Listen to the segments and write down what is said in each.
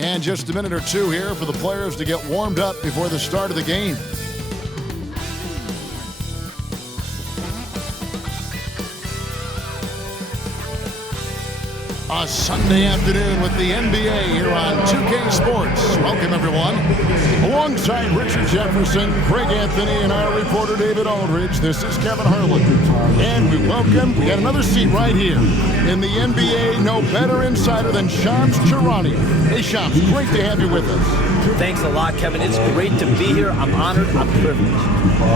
And just a minute or two here for the players to get warmed up before the start of the game. A Sunday afternoon with the NBA here on 2K Sports. Welcome, everyone. Alongside Richard Jefferson, Craig Anthony, and our reporter David Aldridge, this is Kevin Harlan. And we got another seat right here in the NBA. No better insider than Shams Charania. Hey, Shams, great to have you with us. Thanks a lot, Kevin. It's great to be here. I'm honored. I'm privileged.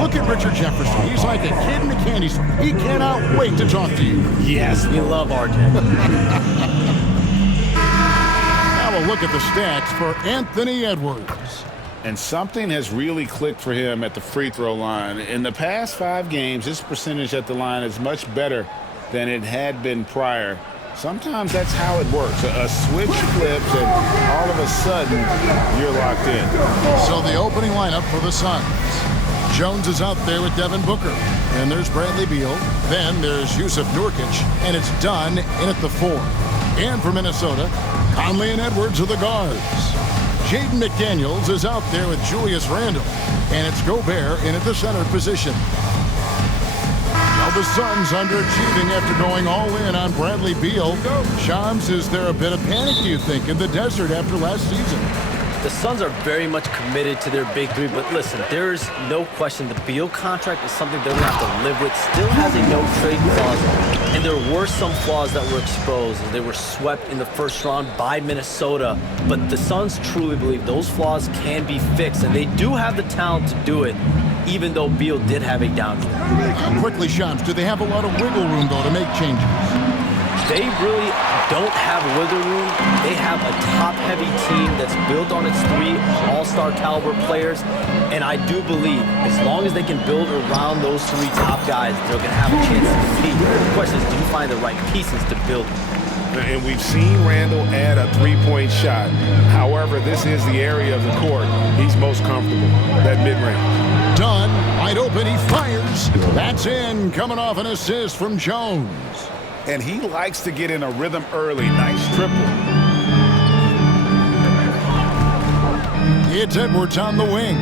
Look at Richard Jefferson. He's like a kid in a candy store. He cannot wait to talk to you. Yes, we love RJ. Now a look at the stats for Anthony Edwards. And something has really clicked for him at the free throw line. In the past 5 games, his percentage at the line is much better than it had been prior. Sometimes that's how it works. A switch flips and all of a sudden you're locked in. So the opening lineup for the Suns. Jones is out there with Devin Booker. Then there's Bradley Beal. Then there's Yusuf Nurkic. And it's done in at the 4. And for Minnesota, Conley and Edwards are the guards. Jaden McDaniels is out there with Julius Randle. And it's Gobert in at the center position. Now the Suns underachieving after going all in on Bradley Beal. Shams, is there a bit of panic, do you think, in the desert after last season? The Suns are very much committed to their big three, but listen, there's no question the Beal contract is something they're going to have to live with. Still has a no-trade clause, and there were some flaws that were exposed. They were swept in the first round by Minnesota, but the Suns truly believe those flaws can be fixed, and they do have the talent to do it, even though Beal did have a down year. Quickly, Shams, do they have a lot of wiggle room, though, to make changes? They really don't have wiggle room. They have a top-heavy team that's built on its 3 all-star caliber players, and I do believe as long as they can build around those 3 top guys, they're going to have a chance to compete. The question is, do you find the right pieces to build? And we've seen Randle add a 3-point shot. However, this is the area of the court he's most comfortable, that mid-range. Done, wide open, he fires. That's in, coming off an assist from Jones. And he likes to get in a rhythm early. Nice triple. It's Edwards on the wing.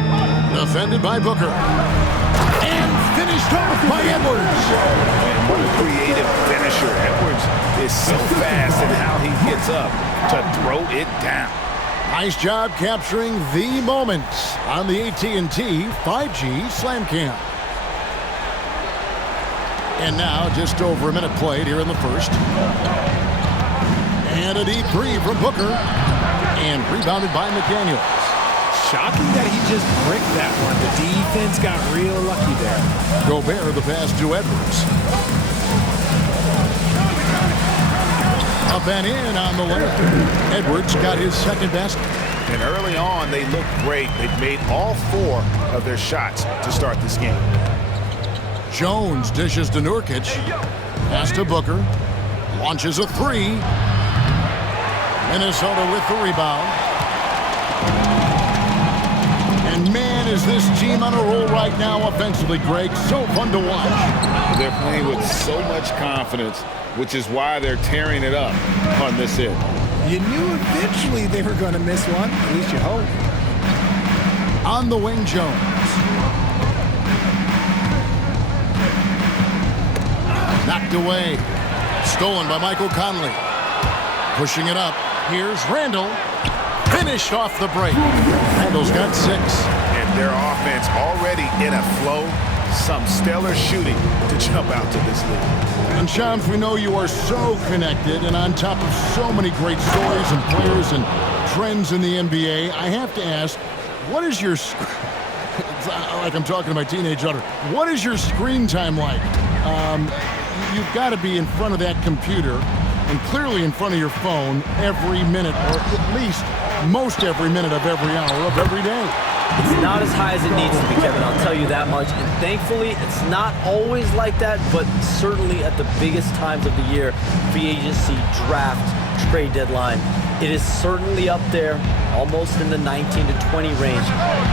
Defended by Booker. And finished off by Edwards. And what a creative finisher. Edwards is so fast in how he gets up to throw it down. Nice job capturing the moment on the AT&T 5G Slam Cam. And now, just over a minute played here in the first. And a deep 3 from Booker. And rebounded by McDaniels. Shocking that he just bricked that one. The defense got real lucky there. Gobert the pass to Edwards. Up and in on the layup. Edwards got his second basket. And early on, they looked great. They've made all 4 of their shots to start this game. Jones dishes to Nurkic. Pass to Booker. Launches a 3. Minnesota with the rebound. And man, is this team on a roll right now offensively, Greg. So fun to watch. They're playing with so much confidence, which is why they're tearing it up on this end. You knew eventually they were going to miss one. At least you hope. On the wing, Jones. Knocked away. Stolen by Michael Conley. Pushing it up. Here's Randle. Finished off the break. Randle's got 6. And their offense already in a flow. Some stellar shooting to jump out to this league. And Shams, we know you are so connected and on top of so many great stories and players and trends in the NBA. I have to ask, what is your... It's like I'm talking to my teenage daughter. What is your screen time like? You've got to be in front of that computer and clearly in front of your phone every minute, or at least most every minute of every hour of every day. It's not as high as it needs to be, Kevin. I'll tell you that much. And thankfully, it's not always like that, but certainly at the biggest times of the year, free agency, draft, trade deadline, it is certainly up there, almost in the 19 to 20 range.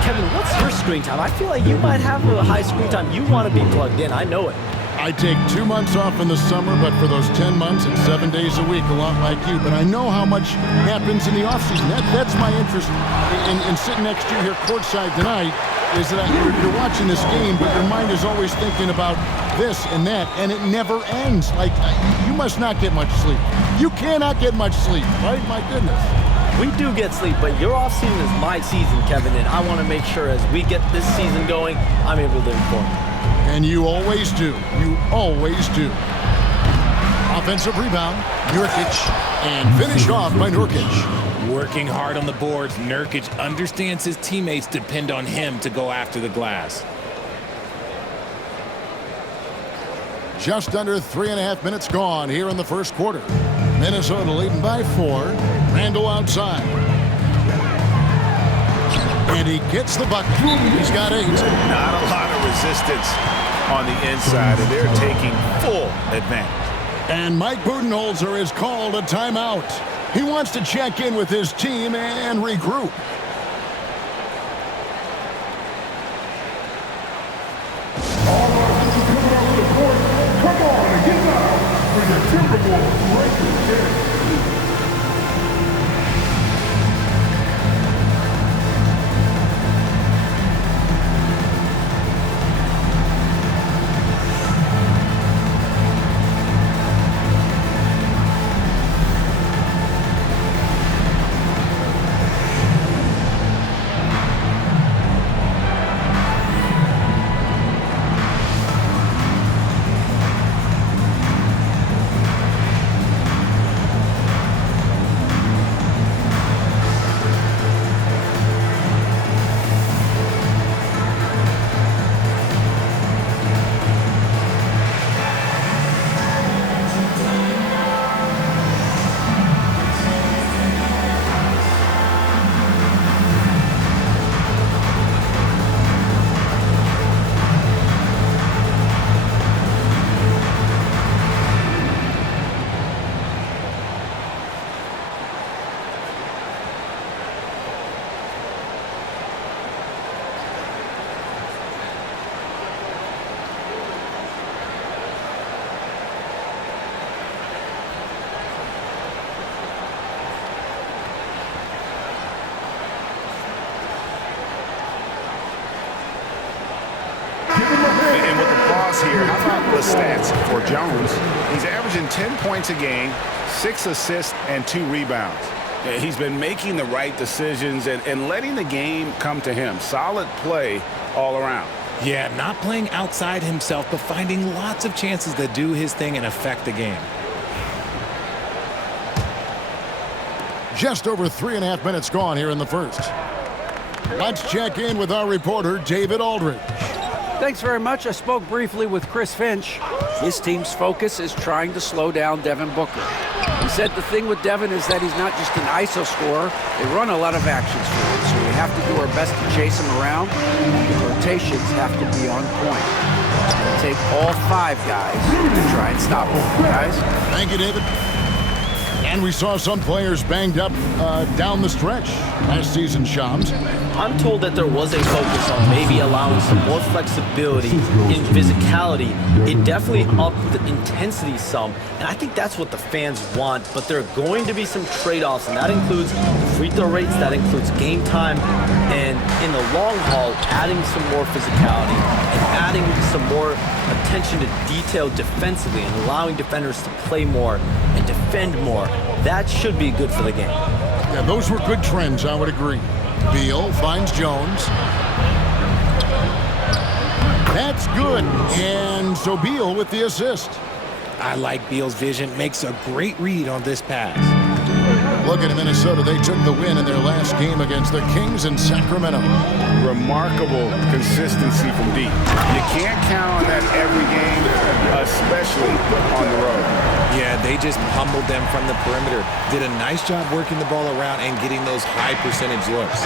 Kevin, what's your screen time? I feel like you might have a high screen time. You want to be plugged in. I know it. I take 2 months off in the summer, but for those 10 months, it's 7 days a week, a lot like you. But I know how much happens in the offseason. That's my interest in sitting next to you here courtside tonight, is that you're watching this game, but your mind is always thinking about this and that, and it never ends. Like, you must not get much sleep. You cannot get much sleep, right? My goodness. We do get sleep, but your offseason is my season, Kevin, and I want to make sure as we get this season going, I'm able to inform you. And you always do. You always do. Offensive rebound, Nurkic, and finish off by Nurkic. Working hard on the boards, Nurkic understands his teammates depend on him to go after the glass. Just under 3.5 minutes gone here in the first quarter. Minnesota leading by 4. Randall outside. And he gets the bucket. He's got 8. Not a lot of resistance on the inside, and they're taking full advantage. And Mike Budenholzer has called a timeout. He wants to check in with his team and regroup. All right, coming up to the court. Come on and get down for the Timberwolves record game. And with the pause here, how about the stats for Jones? He's averaging 10 points a game, 6 assists, and 2 rebounds. He's been making the right decisions and letting the game come to him. Solid play all around. Yeah, not playing outside himself, but finding lots of chances to do his thing and affect the game. Just over 3.5 minutes gone here in the first. Let's check in with our reporter, David Aldridge. Thanks very much. I spoke briefly with Chris Finch. His team's focus is trying to slow down Devin Booker. He said the thing with Devin is that he's not just an ISO scorer. They run a lot of actions for him, so we have to do our best to chase him around. The rotations have to be on point. It's going to take all 5 guys to try and stop him, guys. Thank you, David. And we saw some players banged up down the stretch last season, Shams. I'm told that there was a focus on maybe allowing some more flexibility in physicality. It definitely upped the intensity some, and I think that's what the fans want, but there are going to be some trade-offs, and that includes free throw rates, that includes game time, and in the long haul, adding some more physicality and adding some more attention to detail defensively and allowing defenders to play more and defend more. That should be good for the game. Yeah, those were good trends, I would agree. Beal finds Jones. That's good. And so Beal with the assist. I like Beal's vision. Makes a great read on this pass. Looking at Minnesota, they took the win in their last game against the Kings in Sacramento. Remarkable consistency from deep. You can't count on that every game, especially on the road. Yeah, they just pummeled them from the perimeter. Did a nice job working the ball around and getting those high percentage looks.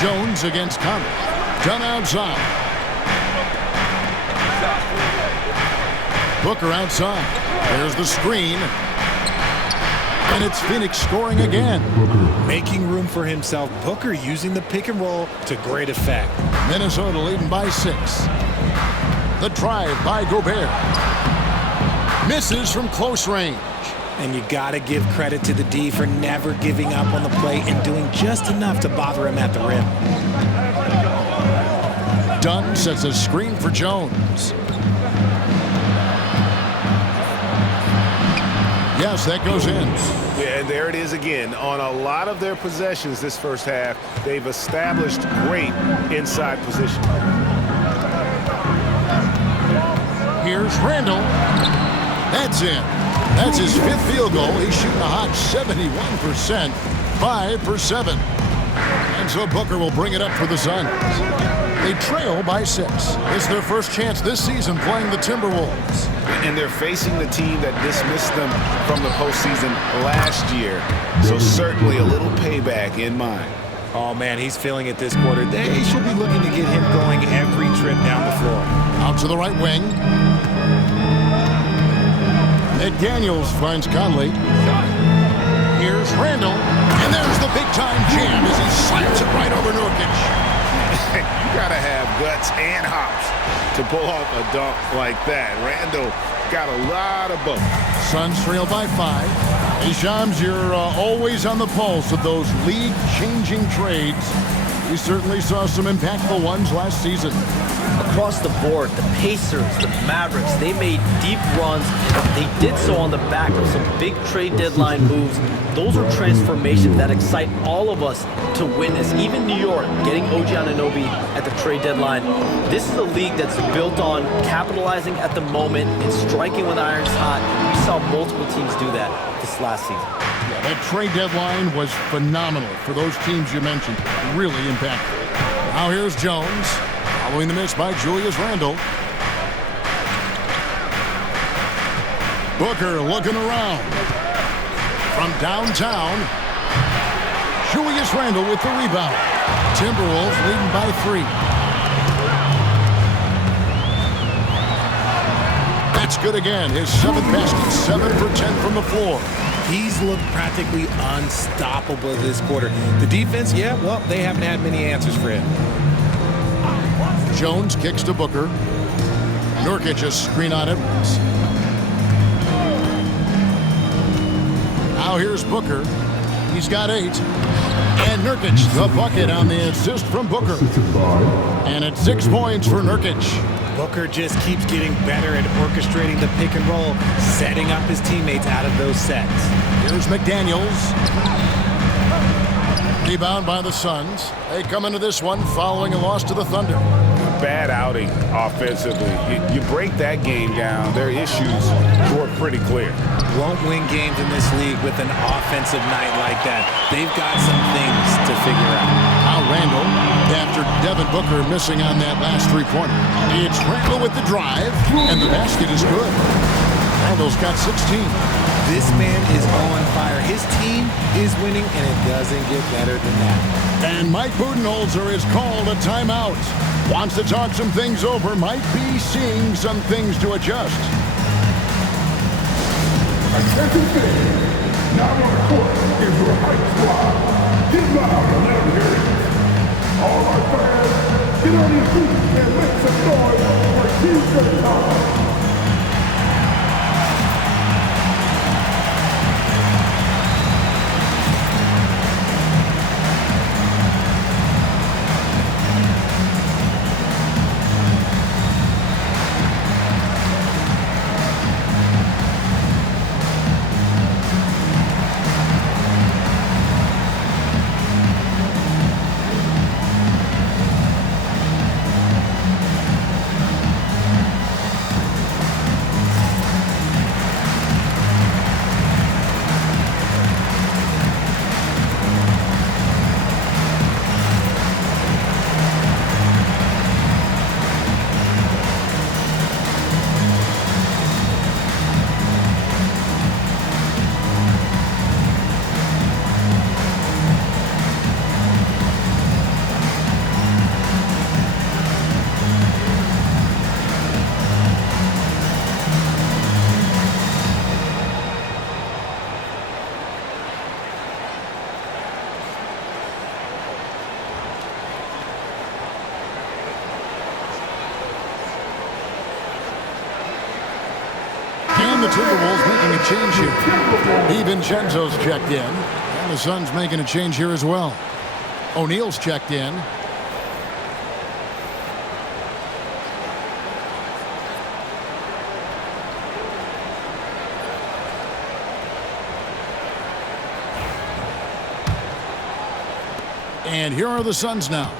Jones against Conley. Done outside. Booker outside. There's the screen. And it's Phoenix scoring again. Making room for himself. Booker using the pick and roll to great effect. Minnesota leading by 6. The drive by Gobert. Misses from close range. And you got to give credit to the D for never giving up on the play and doing just enough to bother him at the rim. Dunn sets a screen for Jones. Yes, that goes in. Yeah, and there it is again. On a lot of their possessions this first half, they've established great inside position. Here's Randall. That's in. That's his 5th field goal. He's shooting a hot 71%, 5 for 7. And so Booker will bring it up for the Suns. They trail by 6. It's their first chance this season playing the Timberwolves. And they're facing the team that dismissed them from the postseason last year. So certainly a little payback in mind. Oh, man, he's feeling it this quarter. They should be looking to get him going every trip down the floor. Out to the right wing. McDaniels finds Conley. Here's Randall. And there's the big-time jam as he slams it right over Nurkic. You got to have guts and hops to pull off a dunk like that. Randall got a lot of both. Suns trail by 5. Hey, Shams, you're always on the pulse of those league-changing trades. We certainly saw some impactful ones last season. Across the board, the Pacers, the Mavericks, they made deep runs. They did so on the back of some big trade deadline moves. Those are transformations that excite all of us to witness. Even New York, getting OG Anunoby at the trade deadline. This is a league that's built on capitalizing at the moment and striking when the iron's hot. We saw multiple teams do that this last season. Yeah, that trade deadline was phenomenal for those teams you mentioned. Really impactful. Now here's Jones. Following the miss by Julius Randle. Booker looking around. From downtown, Julius Randle with the rebound. Timberwolves leading by 3. That's good again. His 7th basket, 7 for 10 from the floor. He's looked practically unstoppable this quarter. The defense, yeah, well, they haven't had many answers for him. Jones kicks to Booker. Nurkic a screen on Edwards. Now here's Booker. He's got 8. And Nurkic the bucket on the assist from Booker. And it's 6 points for Nurkic. Booker just keeps getting better at orchestrating the pick and roll, setting up his teammates out of those sets. Here's McDaniels. Rebound by the Suns. They come into this one following a loss to the Thunder. Bad outing offensively. You break that game down, their issues were pretty clear. Won't win games in this league with an offensive night like that. They've got some things to figure out. Now Randall, after Devin Booker missing on that last 3-pointer. It's Randall with the drive, and the basket is good. Randall's got 16. This man is on fire. His team is winning, and it doesn't get better than that. And Mike Budenholzer is called a timeout. Wants to talk some things over, might be seeing some things to adjust. Attention fans, now on the court is your hype squad. Get loud and let them hear it. All our fans, get on your feet and make some noise for Team Time. And the Timberwolves making a change here. DiVincenzo's checked in. And the Suns making a change here as well. O'Neal's checked in. And here are the Suns now.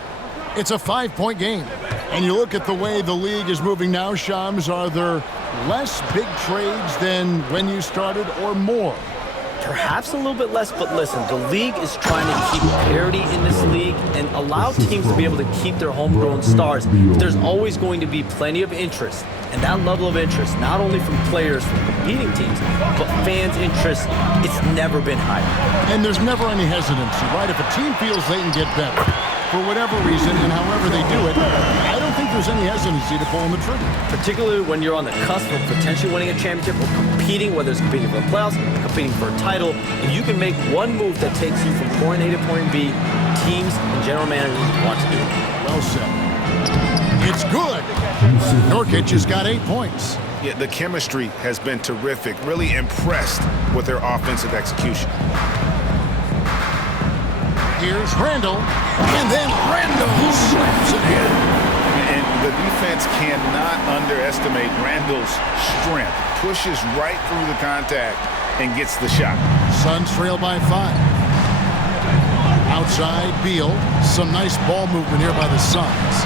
It's a 5-point game. And you look at the way the league is moving now, Shams, are there less big trades than when you started or more? Perhaps a little bit less, but listen, the league is trying to keep parity in this league and allow teams to be able to keep their homegrown stars. There's always going to be plenty of interest, and that level of interest, not only from players from competing teams, but fans' interest, it's never been higher. And there's never any hesitancy, right? If a team feels they can get better, for whatever reason and however they do it, I don't think there's any hesitancy to pull on the trigger. Particularly when you're on the cusp of potentially winning a championship or competing, whether it's competing for the playoffs, competing for a title. If you can make one move that takes you from point A to point B, teams and general managers want to do it. Well said. It's good. Nurkic has got 8 points. Yeah, the chemistry has been terrific. Really impressed with their offensive execution. Here's Randall, and then Randall slams it in. And the defense cannot underestimate Randall's strength. Pushes right through the contact and gets the shot. Suns trail by 5. Outside, Beal. Some nice ball movement here by the Suns.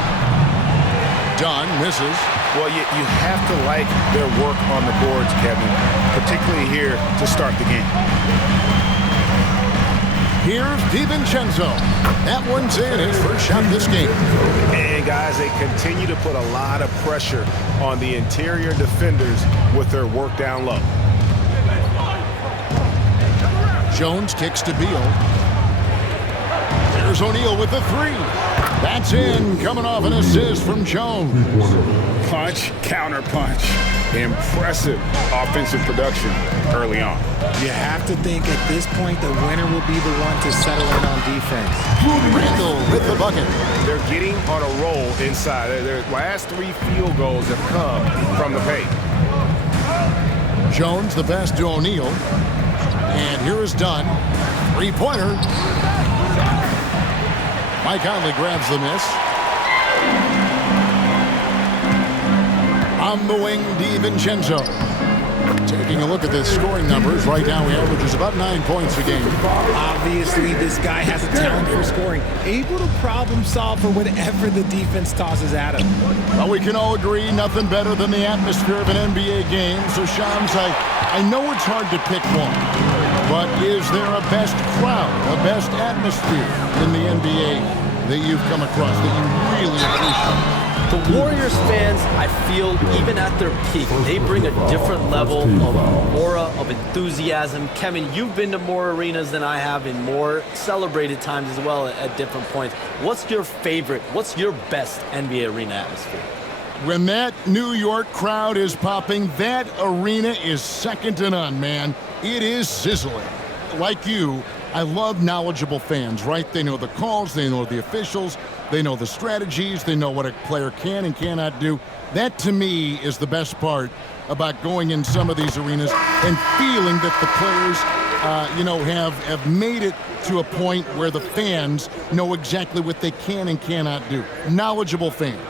Dunn misses. Well, you have to like their work on the boards, Kevin, particularly here to start the game. Here's DiVincenzo. That one's in, his first shot this game. And guys, they continue to put a lot of pressure on the interior defenders with their work down low. Jones kicks to Beal. There's O'Neal with the 3. That's in, coming off an assist from Jones. Punch, counter punch. Impressive offensive production early on. You have to think at this point the winner will be the one to settle in on defense. Randall with the bucket. They're getting on a roll inside. Their last 3 field goals have come from the paint. Jones the pass to O'Neal. And here is Dunn. 3-pointer. Mike Conley grabs the miss. On the wing, DiVincenzo. Taking a look at the scoring numbers, right now he averages about 9 points a game. Obviously, this guy has a talent for scoring. Able to problem solve for whatever the defense tosses at him. Well, we can all agree nothing better than the atmosphere of an NBA game. So, Shams, I know it's hard to pick one. But is there a best crowd, a best atmosphere in the NBA that you've come across that you really appreciate? The Warriors fans, I feel, even at their peak, they bring a different level of aura, of enthusiasm. Kevin, you've been to more arenas than I have in more celebrated times as well at different points. What's your favorite, what's your best NBA arena atmosphere? When that New York crowd is popping, that arena is second to none, man. It is sizzling. Like you, I love knowledgeable fans, right? They know the calls, they know the officials, they know the strategies, they know what a player can and cannot do. That, to me, is the best part about going in some of these arenas and feeling that the players, have made it to a point where the fans know exactly what they can and cannot do. Knowledgeable fans.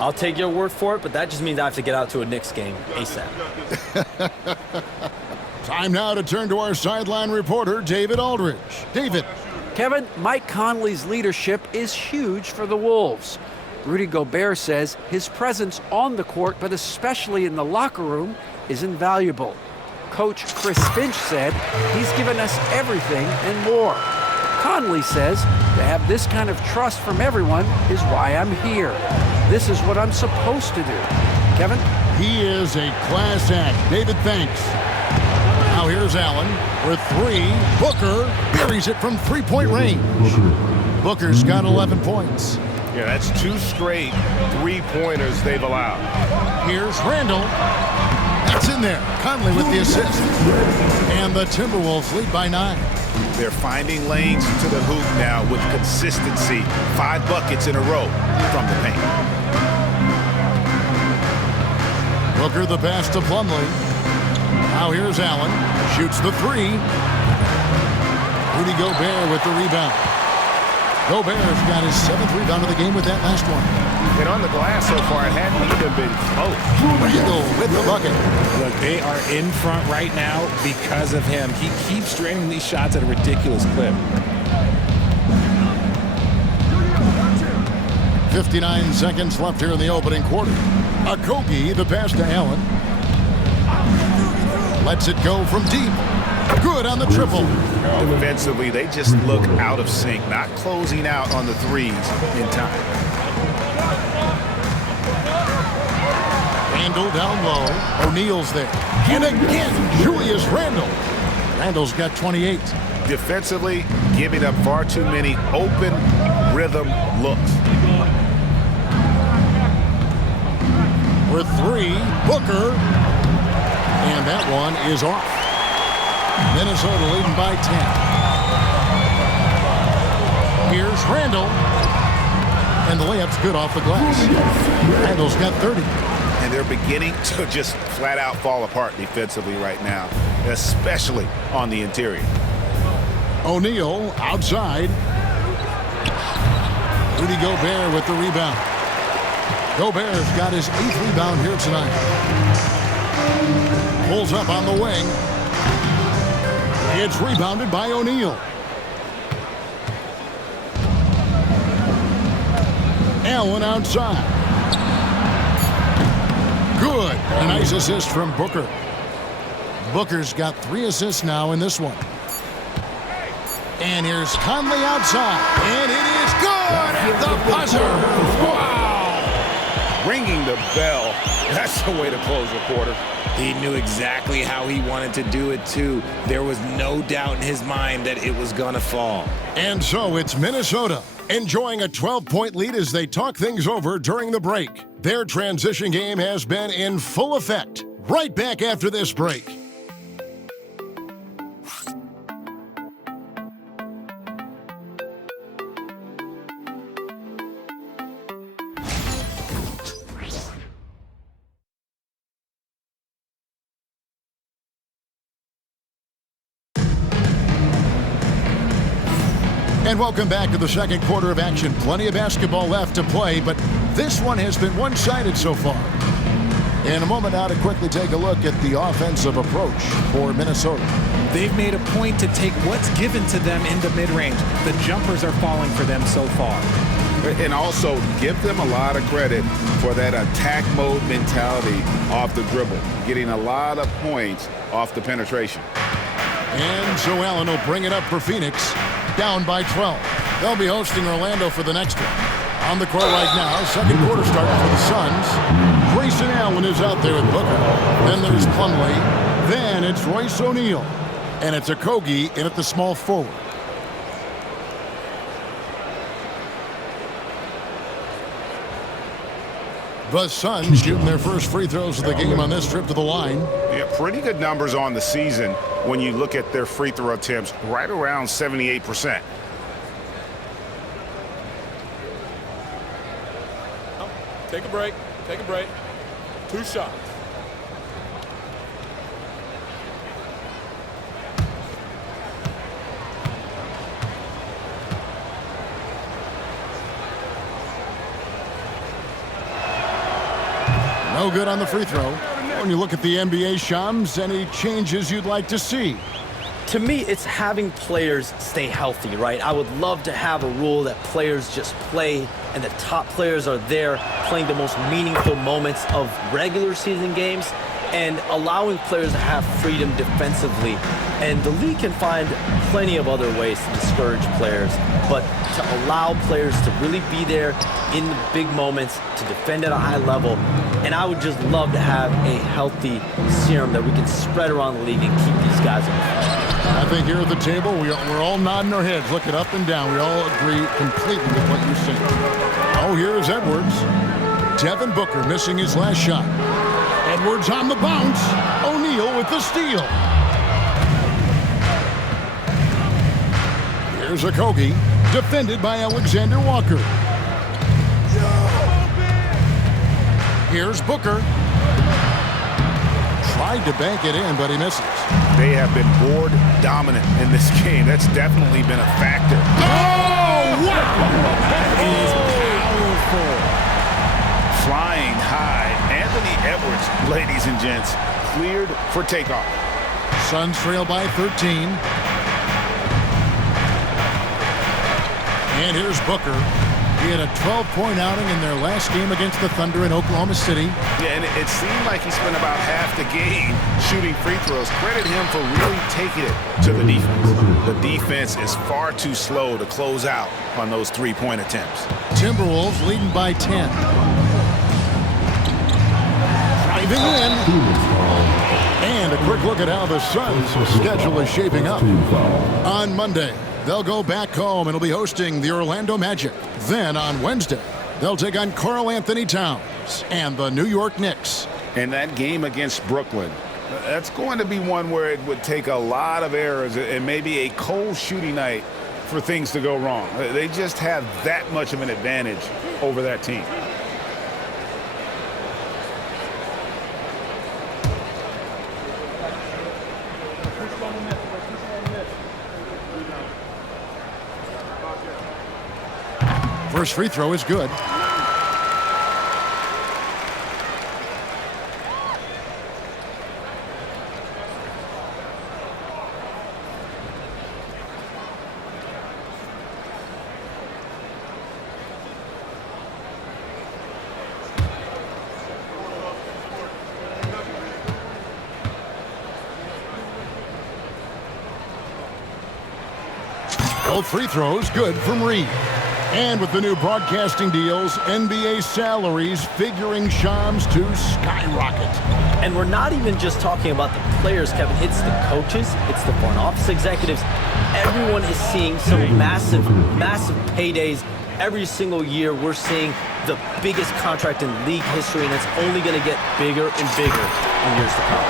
I'll take your word for it, but that just means I have to get out to a Knicks game ASAP. Time now to turn to our sideline reporter, David Aldridge. David. Kevin, Mike Conley's leadership is huge for the Wolves. Rudy Gobert says his presence on the court, but especially in the locker room, is invaluable. Coach Chris Finch said he's given us everything and more. Conley says to have this kind of trust from everyone is why I'm here. This is what I'm supposed to do. Kevin? He is a class act. David, thanks. Now here's Allen for 3. Booker buries it from 3-point range. Booker's got 11 points. Yeah, that's 2 straight 3-pointers they've allowed. Here's Randall. That's in there. Conley with the assist. And the Timberwolves lead by 9. They're finding lanes to the hoop now with consistency. 5 buckets in a row from the paint. Booker the pass to Plumlee. Now here's Allen. Shoots the three. Rudy Gobert with the rebound. Gobert's got his 7th rebound of the game with that last one. And on the glass so far, it hadn't even been close. Randall with the bucket. Look, they are in front right now because of him. He keeps draining these shots at a ridiculous clip. 59 seconds left here in the opening quarter. Okogie, the pass to Allen. Lets it go from deep. Good on the triple. Defensively, they just look out of sync, not closing out on the threes in time. Randall down low. O'Neal's there. And again, Julius Randall. Randall's got 28. Defensively, giving up far too many open rhythm looks. For three, Booker. And that one is off. Minnesota leading by 10. Here's Randall. And the layup's good off the glass. Randall's got 30. And they're beginning to just flat out fall apart defensively right now, especially on the interior. O'Neal outside. Rudy Gobert with the rebound. Gobert's got his 8th rebound here tonight. Pulls up on the wing. It's rebounded by O'Neal. Allen outside. Good. A nice assist from Booker. Booker's got 3 assists now in this one. And here's Conley outside. And it is good at the buzzer. Wow. Ringing the bell. That's the way to close the quarter. He knew exactly how he wanted to do it, too. There was no doubt in his mind that it was going to fall. And so it's Minnesota enjoying a 12-point lead as they talk things over during the break. Their transition game has been in full effect. Right back after this break. And welcome back to the second quarter of action. Plenty of basketball left to play, but this one has been one-sided so far. In a moment now to quickly take a look at the offensive approach for Minnesota. They've made a point to take what's given to them in the mid-range. The jumpers are falling for them so far. And also give them a lot of credit for that attack mode mentality off the dribble, getting a lot of points off the penetration. And so Allen will bring it up for Phoenix, down by 12. They'll be hosting Orlando for the next one. On the court right now, second quarter starting for the Suns. Grayson Allen is out there with Booker. Then there's Plumlee. Then it's Royce O'Neal. And it's Okogie in at the small forward. The Suns shooting their first free throws of the game on this trip to the line. Yeah, pretty good numbers on the season when you look at their free throw attempts, right around 78%. Take a break. Take a break. 2 shots. No good on the free throw. When you look at the NBA, Shams, any changes you'd like to see? To me, it's having players stay healthy, right? I would love to have a rule that players just play and the top players are there playing the most meaningful moments of regular season games and allowing players to have freedom defensively. And the league can find plenty of other ways to discourage players, but to allow players to really be there in the big moments, to defend at a high level. And I would just love to have a healthy serum that we can spread around the league and keep these guys in the fight. I think here at the table, we're all nodding our heads, looking up and down. We all agree completely with what you're saying. Oh, here's Edwards. Devin Booker missing his last shot. Edwards on the bounce. O'Neal with the steal. Here's Okogie, defended by Alexander Walker. Here's Booker. Tries tried to bank it in, but he misses. They have been board dominant in this game. That's definitely been a factor. Oh, wow! That is powerful. Flying high. Anthony Edwards, ladies and gents, cleared for takeoff. Suns trail by 13. And here's Booker. He had a 12-point outing in their last game against the Thunder in Oklahoma City. Yeah, and it seemed like he spent about half the game shooting free throws. Credit him for really taking it to the defense. The defense is far too slow to close out on those three-point attempts. Timberwolves leading by 10. Driving in. And a quick look at how the Suns' schedule is shaping up. On Monday, they'll go back home and will be hosting the Orlando Magic. Then on Wednesday, they'll take on Karl Anthony Towns and the New York Knicks. And that game against Brooklyn, that's going to be one where it would take a lot of errors and maybe a cold shooting night for things to go wrong. They just have that much of an advantage over that team. First free throw is good. Both free throws good from Reed. And with the new broadcasting deals, NBA salaries figuring Shams to skyrocket. And we're not even just talking about the players, Kevin. It's the coaches. It's the front office executives. Everyone is seeing some massive paydays. Every single year, we're seeing the biggest contract in league history, and it's only going to get bigger and bigger in years to come.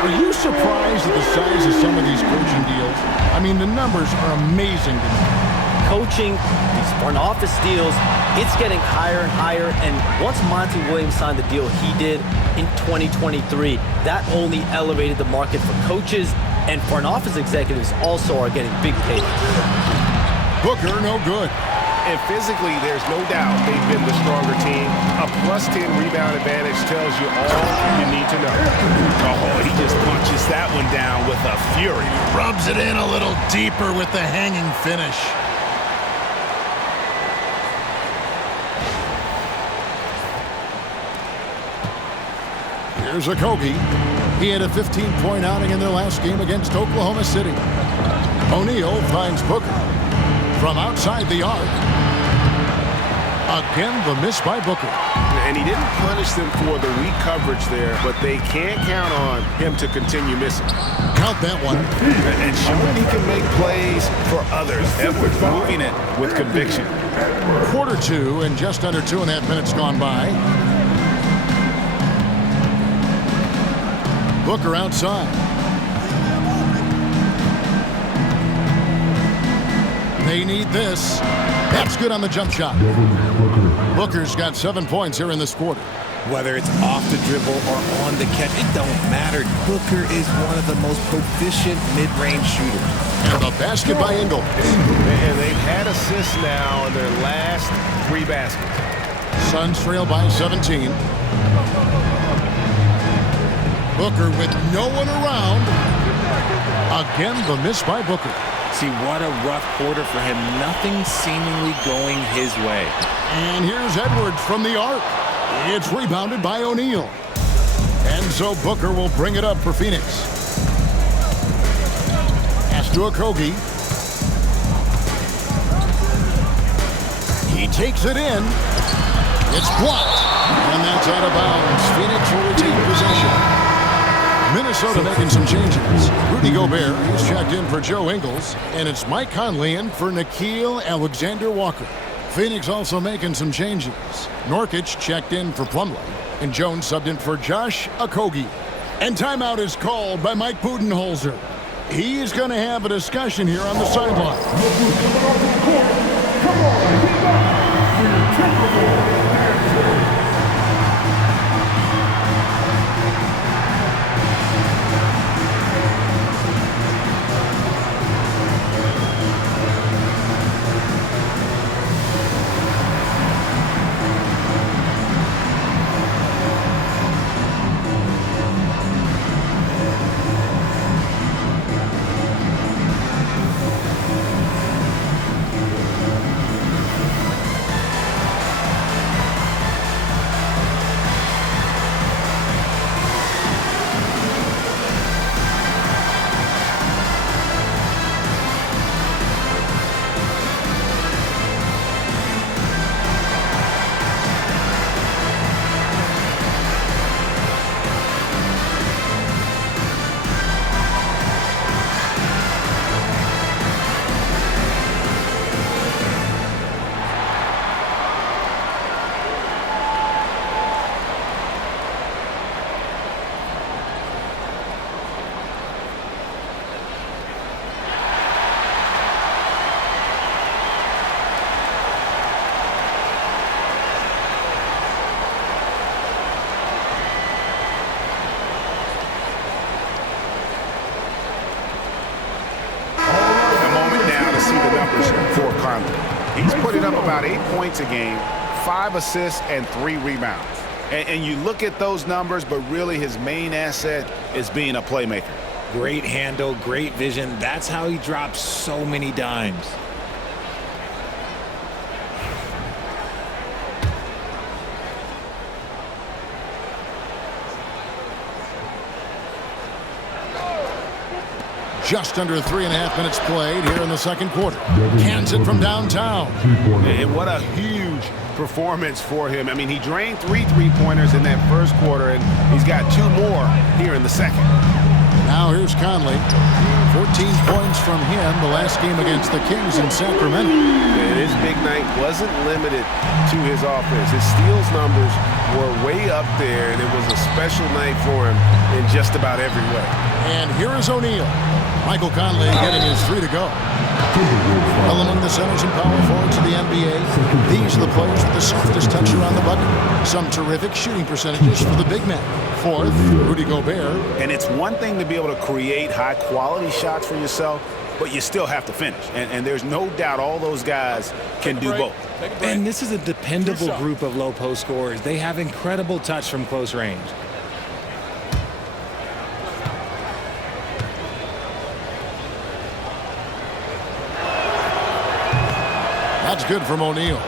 Are you surprised at the size of some of these coaching deals? I mean, the numbers are amazing to me. Coaching, these front office deals, it's getting higher and higher. And once Monty Williams signed the deal he did in 2023, that only elevated the market for coaches, and front office executives also are getting big pay. Booker, no good. And physically, there's no doubt they've been the stronger team. A +10 rebound advantage tells you all you need to know. Oh, he just punches that one down with a fury. Rubs it in a little deeper with the hanging finish. Here's Okogie. He had a 15-point outing in their last game against Oklahoma City. O'Neal finds Booker from outside the arc. Again, the miss by Booker. And he didn't punish them for the weak coverage there, but they can't count on him to continue missing. Count that one. And showing he can make plays for others. Edwards moving it with conviction. Quarter two and just under 2.5 minutes gone by. Booker outside. They need this. That's good on the jump shot. Booker's got 7 points here in this quarter. Whether it's off the dribble or on the catch, it don't matter. Booker is one of the most proficient mid-range shooters. And the basket by Ingle. And they've had assists now in their last 3 baskets. Suns trail by 17. Booker with no one around. Again, the miss by Booker. See, what a rough quarter for him. Nothing seemingly going his way. And here's Edwards from the arc. It's rebounded by O'Neal. And so Booker will bring it up for Phoenix. Pass to Okogie. He takes it in. It's blocked. And that's out of bounds. Phoenix will retain possession. Minnesota making some changes. Rudy Gobert, he's checked in for Joe Ingles, and it's Mike Conley in for Nickeil Alexander-Walker. Phoenix also making some changes. Nurkic checked in for Plumlee, and Jones subbed in for Josh Okogie. And timeout is called by Mike Budenholzer. He's going to have a discussion here on the sideline. Come on, get back. We're Timberwolves. see the numbers for Conley. He's putting up about 8 points a game, 5 assists, and 3 rebounds. And you look at those numbers, but really his main asset is being a playmaker. Great handle, great vision. That's how he drops so many dimes. Just under 3.5 minutes played here in the second quarter. Cans it from downtown. And what a huge performance for him. I mean, he drained 3 3-pointers in that first quarter, and he's got 2 more here in the second. Now here's Conley. 14 points from him the last game against the Kings in Sacramento. And his big night wasn't limited to his offense. His steals numbers were way up there, and it was a special night for him in just about every way. And here is O'Neal. Michael Conley getting his 3 to go. Well, among the centers and power forwards of the NBA, these are the players with the softest touch around the bucket. Some terrific shooting percentages for the big men. Fourth, Rudy Gobert. And it's one thing to be able to create high-quality shots for yourself, but you still have to finish. And there's no doubt all those guys can do both. And this is a dependable group of low-post scorers. They have incredible touch from close range. That's good from O'Neal.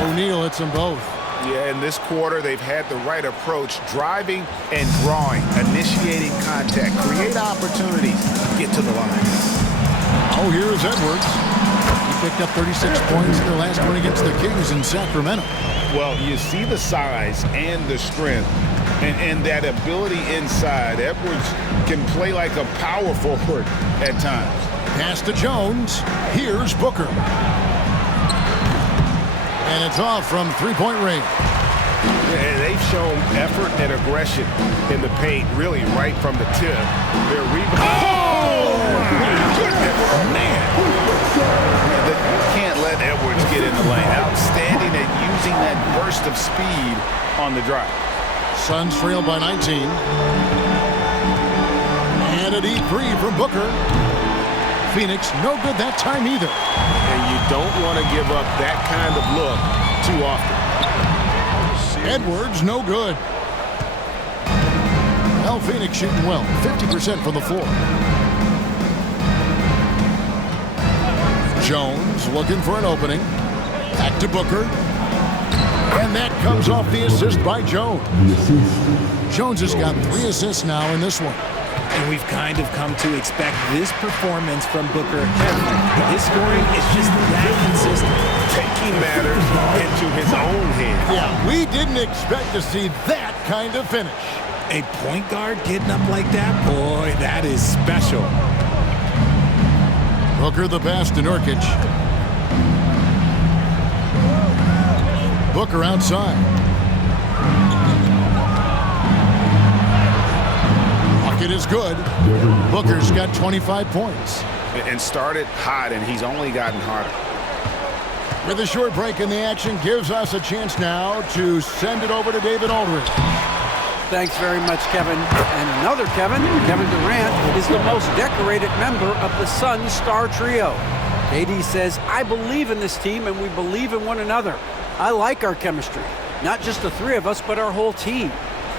O'Neal hits them both. Yeah, in this quarter, they've had the right approach, driving and drawing, initiating contact, create opportunities, get to the line. Oh, here's Edwards. He picked up 36 points in their last one against the Kings in Sacramento. Well, you see the size and the strength and that ability inside. Edwards can play like a power forward at times. Pass to Jones. Here's Booker. And it's off from three-point range. And they've shown effort and aggression in the paint, really right from the tip. Their rebound. Oh, my goodness. Man. You can't let Edwards get in the lane. Outstanding at using that burst of speed on the drive. Suns trail by 19. And a deep three from Booker. Phoenix no good that time either. And you don't want to give up that kind of look too often. Edwards no good. Well, Phoenix shooting well, 50% from the floor. Jones looking for an opening. Back to Booker. And that comes off the assist by Jones. Jones has got 3 assists now in this one. And we've kind of come to expect this performance from Booker. His scoring is just that consistent. Taking matters into his own hands. Yeah, we didn't expect to see that kind of finish. A point guard getting up like that? Boy, that is special. Booker the pass to Nurkic. Booker outside. It is good. Booker's got 25 points. And started hot, and he's only gotten hotter. With a short break in the action, gives us a chance now to send it over to David Aldridge. Thanks very much, Kevin. And another Kevin Durant, is the most decorated member of the Suns star trio. KD says, I believe in this team and we believe in one another. I like our chemistry. Not just the three of us, but our whole team.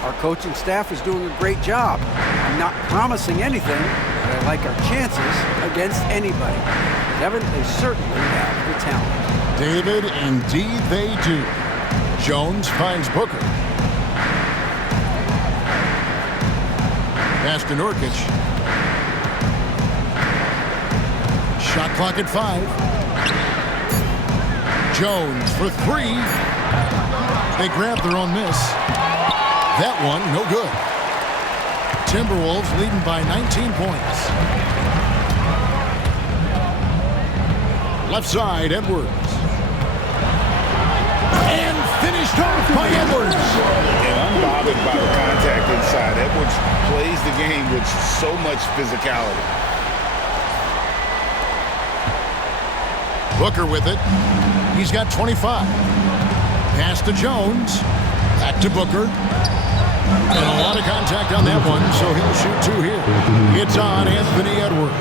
Our coaching staff is doing a great job. I'm not promising anything, but I like our chances against anybody. Kevin, they certainly have the talent. David, indeed they do. Jones finds Booker. Pass to Nurkic. Shot clock at 5. Jones for 3. They grab their own miss. That one, no good. Timberwolves leading by 19 points. Left side, Edwards. And finished off by Edwards. And unbothered understood by the contact inside. Edwards plays the game with so much physicality. Booker with it. He's got 25. Pass to Jones. Back to Booker. And a lot of contact on that one, so he'll shoot two here. It's on Anthony Edwards.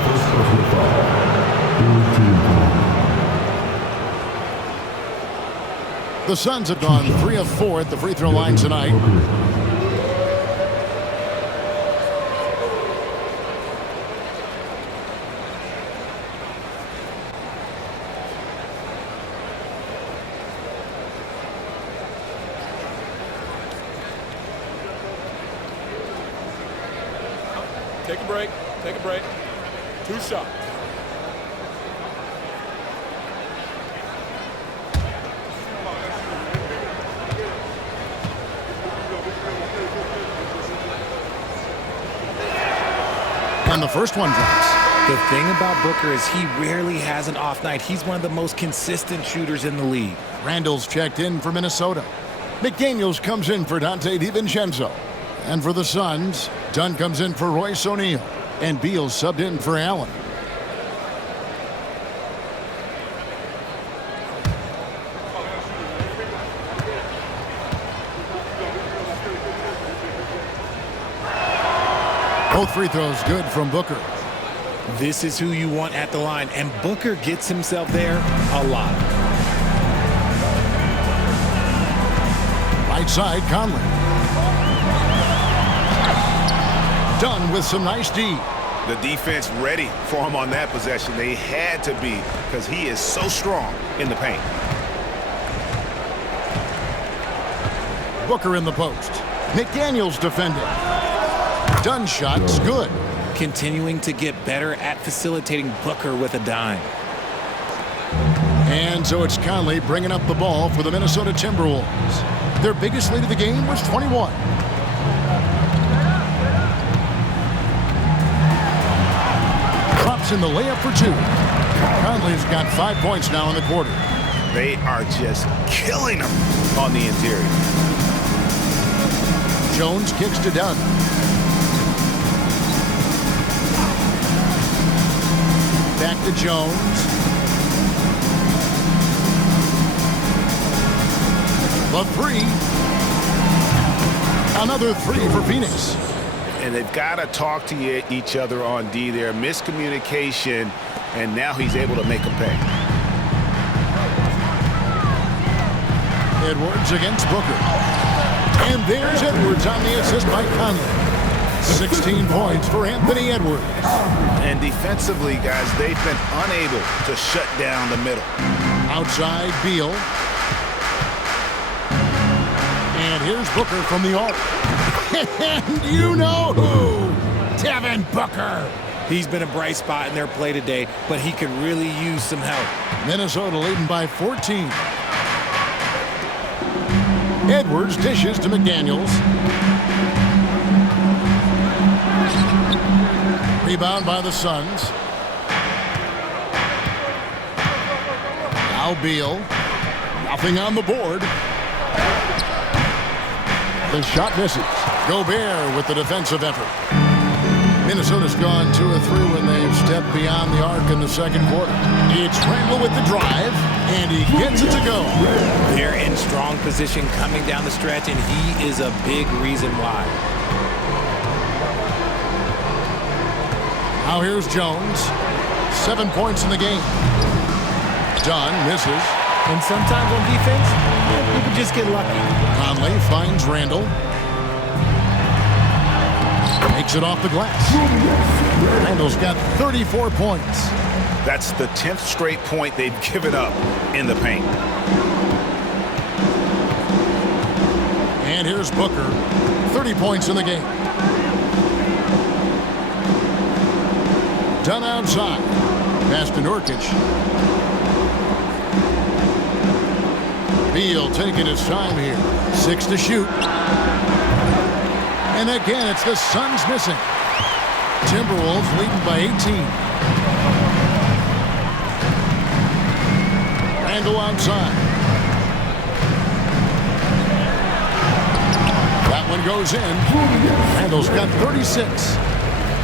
The Suns have gone 3 of 4 at the free throw line tonight. Take a break. Take a break. 2 shots. And the first one drops. The thing about Booker is he rarely has an off night. He's one of the most consistent shooters in the league. Randall's checked in for Minnesota. McDaniels comes in for Dante DiVincenzo. And for the Suns, Dunn comes in for Royce O'Neal. And Beal subbed in for Allen. Both free throws good from Booker. This is who you want at the line, and Booker gets himself there a lot. Right side, Conley. Dunn with some nice D. The defense ready for him on that possession. They had to be because he is so strong in the paint. Booker in the post. McDaniels defending. Dunn shot's good. Continuing to get better at facilitating Booker with a dime. And so it's Conley bringing up the ball for the Minnesota Timberwolves. Their biggest lead of the game was 21. Drops in the layup for 2. Conley's got 5 points now in the quarter. They are just killing him on the interior. Jones kicks to Dunn. Back to Jones. The 3. Another 3 for Phoenix. And they've got to talk to each other on D there. Miscommunication, and now he's able to make them pay. Edwards against Booker. And there's Edwards on the assist by Conley. 16 points for Anthony Edwards. And defensively, guys, they've been unable to shut down the middle. Outside, Beal. And here's Booker from the arc. And you know who? Devin Booker. He's been a bright spot in their play today, but he could really use some help. Minnesota leading by 14. Edwards dishes to McDaniels. Rebound by the Suns. Now Beal. Nothing on the board. The shot misses. Gobert with the defensive effort. Minnesota's gone 2 of 3 when they've stepped beyond the arc in the second quarter. It's Randall with the drive, and he gets it to go. They're in strong position coming down the stretch, and he is a big reason why. Now here's Jones. 7 points in the game. Dunn misses. And sometimes on defense, you can just get lucky. Conley finds Randall. Makes it off the glass. Randall's got 34 points. That's the 10th straight point they've given up in the paint. And here's Booker. 30 points in the game. Dunn outside. Pass to Nurkic. Beal taking his time here. 6 to shoot. And again, it's the Suns missing. Timberwolves leading by 18. Randall outside. That one one goes in. Randall's got 36.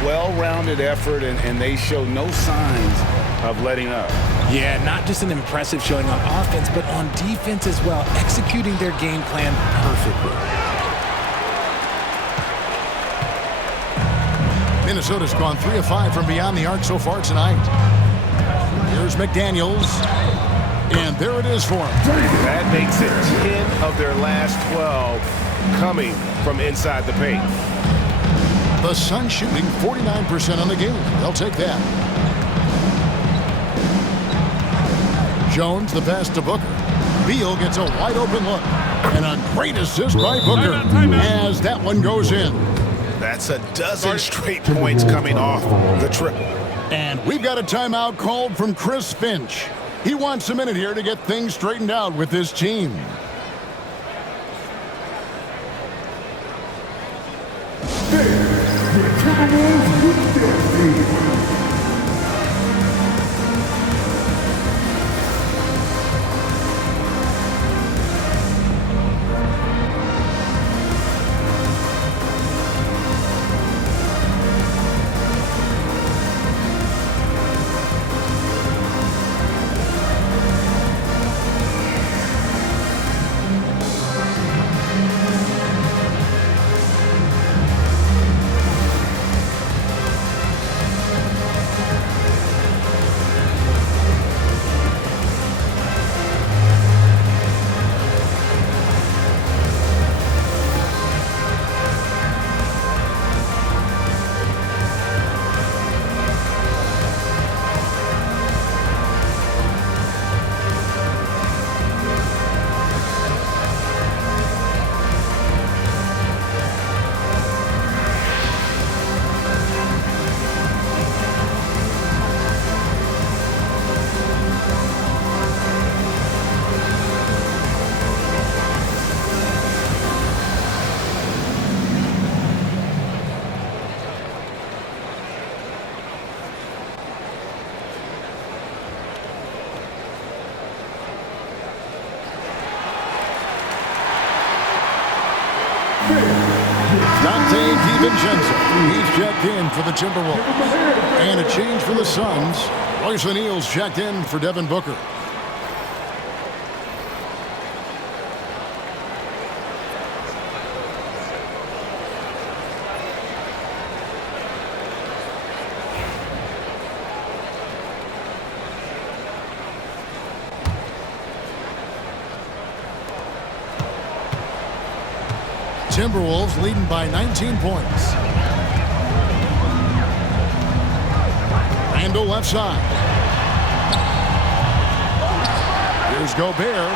Well-rounded effort, and they show no signs of letting up. Yeah, not just an impressive showing on offense, but on defense as well, executing their game plan perfectly. Minnesota's gone 3 of 5 from beyond the arc so far tonight. Here's McDaniels. And there it is for him. That makes it 10 of their last 12 coming from inside the paint. The Suns shooting 49% on the game. They'll take that. Jones, the pass to Booker. Beal gets a wide open look. And a great assist by Booker as that one goes in. That's a dozen straight points coming off the triple. And we've got a timeout called from Chris Finch. He wants a minute here to get things straightened out with his team. The Timberwolves with their team. He's checked in for the Timberwolves. And a change for the Suns. Royce O'Neal's checked in for Devin Booker. Timberwolves leading by 19 points. Randall left side. Here's Gobert.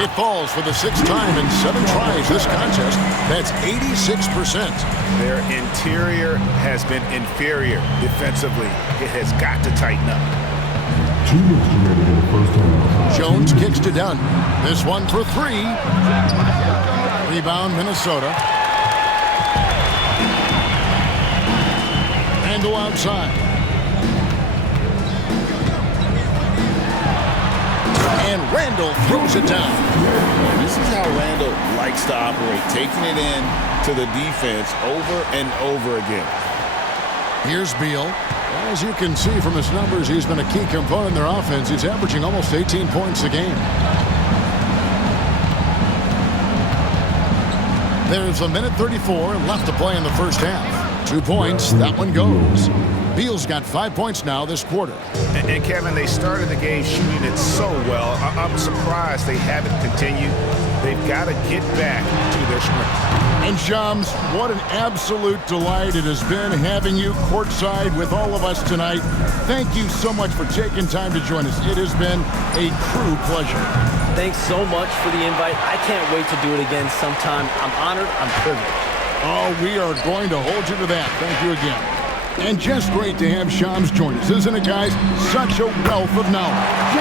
It falls for the 6th time in 7 tries this contest. That's 86%. Their interior has been inferior defensively. It has got to tighten up. 2 minutes remaining in the first half. Jones kicks to Dunn. This one for 3. Rebound, Minnesota. Randall outside. And Randall throws it down. This is how Randall likes to operate, taking it in to the defense over and over again. Here's Beal. As you can see from his numbers, he's been a key component in their offense. He's averaging almost 18 points a game. There's a minute 34 left to play in the first half. 2 points, that one goes. Beal's got 5 points now this quarter. And Kevin, they started the game shooting it so well. I'm surprised they haven't continued. They've got to get back to their strength. And Shams, what an absolute delight it has been having you courtside with all of us tonight. Thank you so much for taking time to join us. It has been a true pleasure. Thanks so much for the invite. I can't wait to do it again sometime. I'm honored. I'm privileged. Oh, we are going to hold you to that. Thank you again. And just great to have Shams join us, isn't it, guys? Such a wealth of knowledge.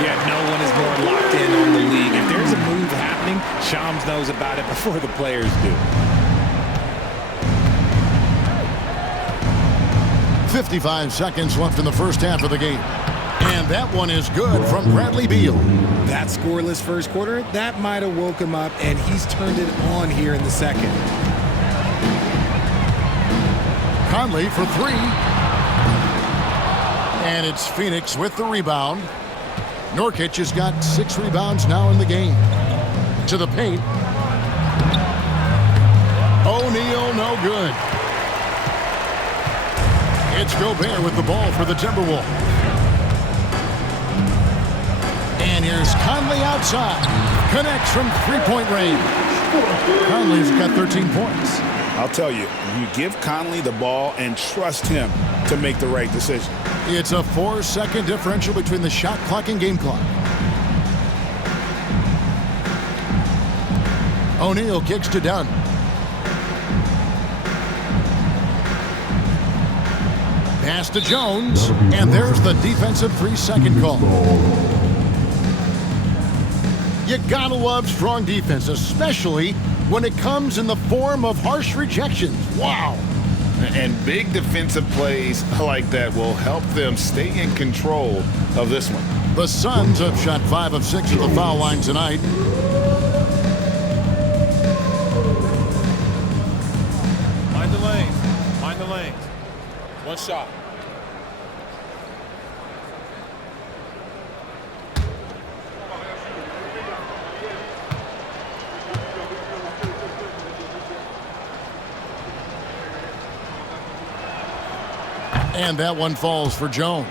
Yeah, no one is more locked in on the league. If there's a move happening, Shams knows about it before the players do. 55 seconds left in the first half of the game. And that one is good from Bradley Beal. That scoreless first quarter, that might have woke him up, and he's turned it on here in the second. Conley for three. And it's Phoenix with the rebound. Nurkic has got 6 rebounds now in the game. To the paint. O'Neal, no good. It's Gobert with the ball for the Timberwolves. And here's Conley outside. Connects from three-point range. Conley's got 13 points. I'll tell you, you give Conley the ball and trust him to make the right decision. It's a 4-second differential between the shot clock and game clock. O'Neal kicks to Dunn. Pass to Jones, and there's the defensive 3-second call. You gotta love strong defense, especially when it comes in the form of harsh rejections. Wow. And big defensive plays like that will help them stay in control of this one. The Suns have shot 5 of 6 at the foul line tonight. Mind the lanes. Mind the lanes. One shot. And that one falls for Jones.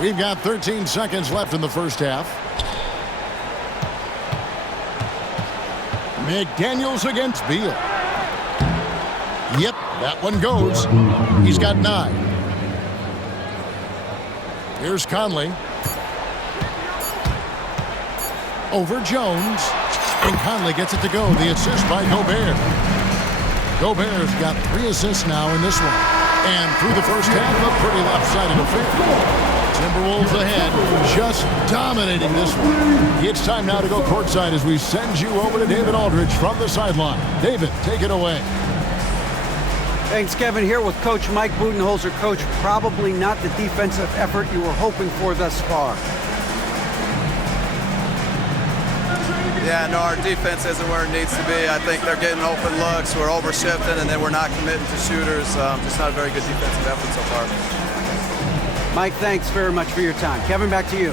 We've got 13 seconds left in the first half. McDaniels against Beal. Yep, that one goes. He's got 9. Here's Conley. Over Jones. And Conley gets it to go. The assist by Gobert. Gobert's got 3 assists now in this one. And through the first half, a pretty lopsided affair. Timberwolves ahead, just dominating this one. It's time now to go courtside as we send you over to David Aldridge from the sideline. David, take it away. Thanks, Kevin. Here with Coach Mike Budenholzer. Coach, probably not the defensive effort you were hoping for thus far. Yeah, no, our defense isn't where it needs to be. I think they're getting open looks. We're over-shifting, and then we're not committing to shooters. Just not a very good defensive effort so far. Mike, thanks very much for your time. Kevin, back to you.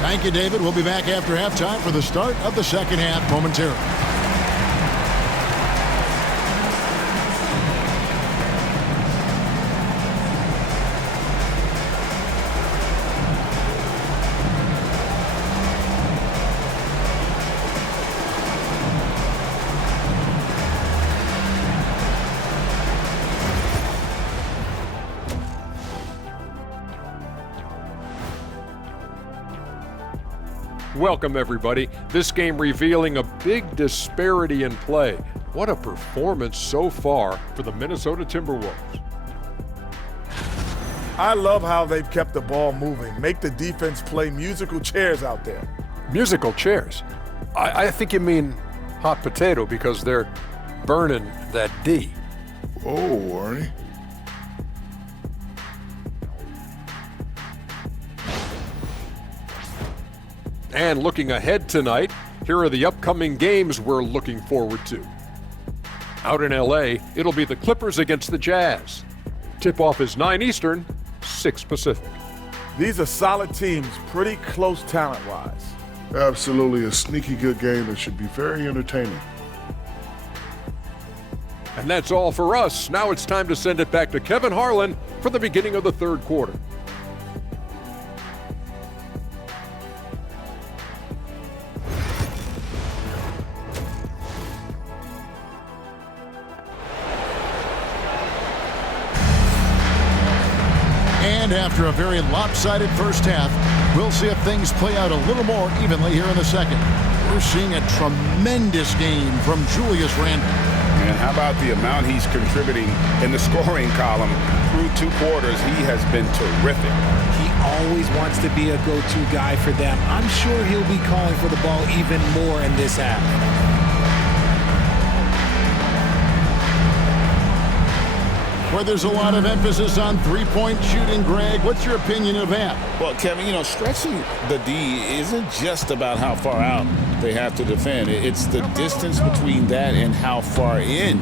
Thank you, David. We'll be back after halftime for the start of the second half momentarily. Welcome, everybody. This game revealing a big disparity in play. What a performance so far for the Minnesota Timberwolves. I love how they've kept the ball moving. Make the defense play musical chairs out there. Musical chairs? I think you mean hot potato because they're burning that D. Oh, Arnie. And looking ahead tonight, here are the upcoming games we're looking forward to. Out in LA, it'll be the Clippers against the Jazz. Tip-off is 9 Eastern, 6 Pacific. These are solid teams, pretty close talent-wise. Absolutely a sneaky good game that should be very entertaining. And that's all for us. Now it's time to send it back to Kevin Harlan for the beginning of the third quarter. And after a very lopsided first half, we'll see if things play out a little more evenly here in the second. We're seeing a tremendous game from Julius Randle. And how about the amount he's contributing in the scoring column through 2 quarters? He has been terrific. He always wants to be a go-to guy for them. I'm sure he'll be calling for the ball even more in this half. Boy, there's a lot of emphasis on three-point shooting, Greg. What's your opinion of that? Well, Kevin, stretching the D isn't just about how far out they have to defend. It's the distance between that and how far in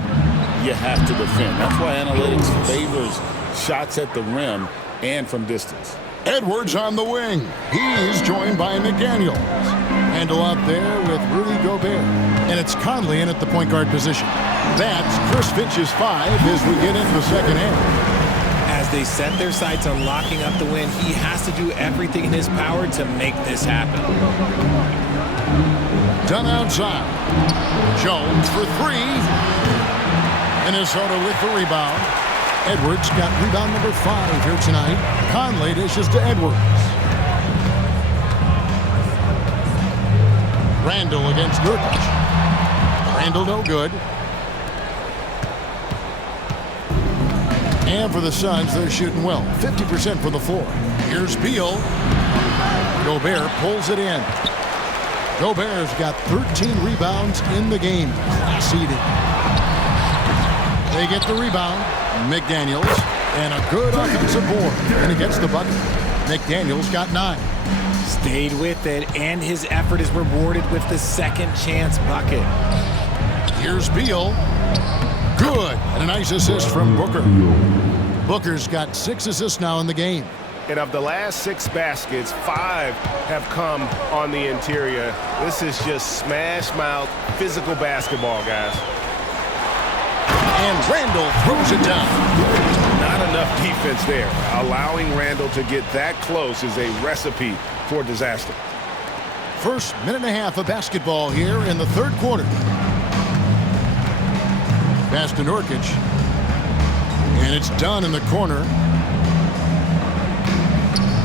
you have to defend. That's why analytics favors shots at the rim and from distance. Edwards on the wing. He's joined by McDaniels. Handle out there with Rudy Gobert. And it's Conley in at the point guard position. That's Chris Finch's 5 as we get into the second half. As they set their sights on locking up the win, he has to do everything in his power to make this happen. Done outside. Jones for 3. Minnesota with the rebound. Edwards got rebound number 5 here tonight. Conley dishes to Edwards. Randall against Nurkic. Randall no good. And for the Suns, they're shooting well. 50% from the floor. Here's Beal. Gobert pulls it in. Gobert's got 13 rebounds in the game. Class eating. They get the rebound. McDaniels. And a good offensive board. And he gets the bucket. McDaniels got 9. Stayed with it, and his effort is rewarded with the second chance bucket. Here's Beal. Good. And a nice assist from Booker. Booker's got 6 assists now in the game. And of the last 6 baskets, 5 have come on the interior. This is just smash mouth, physical basketball, guys. And Randall throws it down. Not enough defense there. Allowing Randall to get that close is a recipe for disaster. First minute and a half of basketball here in the third quarter. Pass to Nurkic. And it's done in the corner.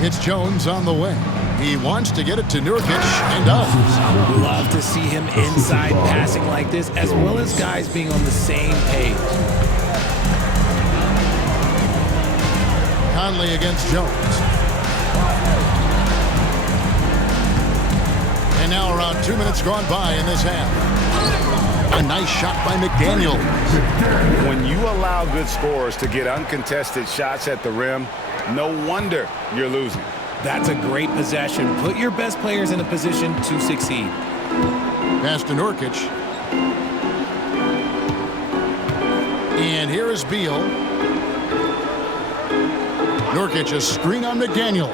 It's Jones on the way. He wants to get it to Nurkic and does. Love to see him inside passing like this, as well as guys being on the same page. Conley against Jones. And now around 2 minutes gone by in this half. A nice shot by McDaniels. When you allow good scorers to get uncontested shots at the rim, no wonder you're losing. That's a great possession. Put your best players in a position to succeed. Pass to Nurkic. And here is Beal. Nurkic, a screen on McDaniels.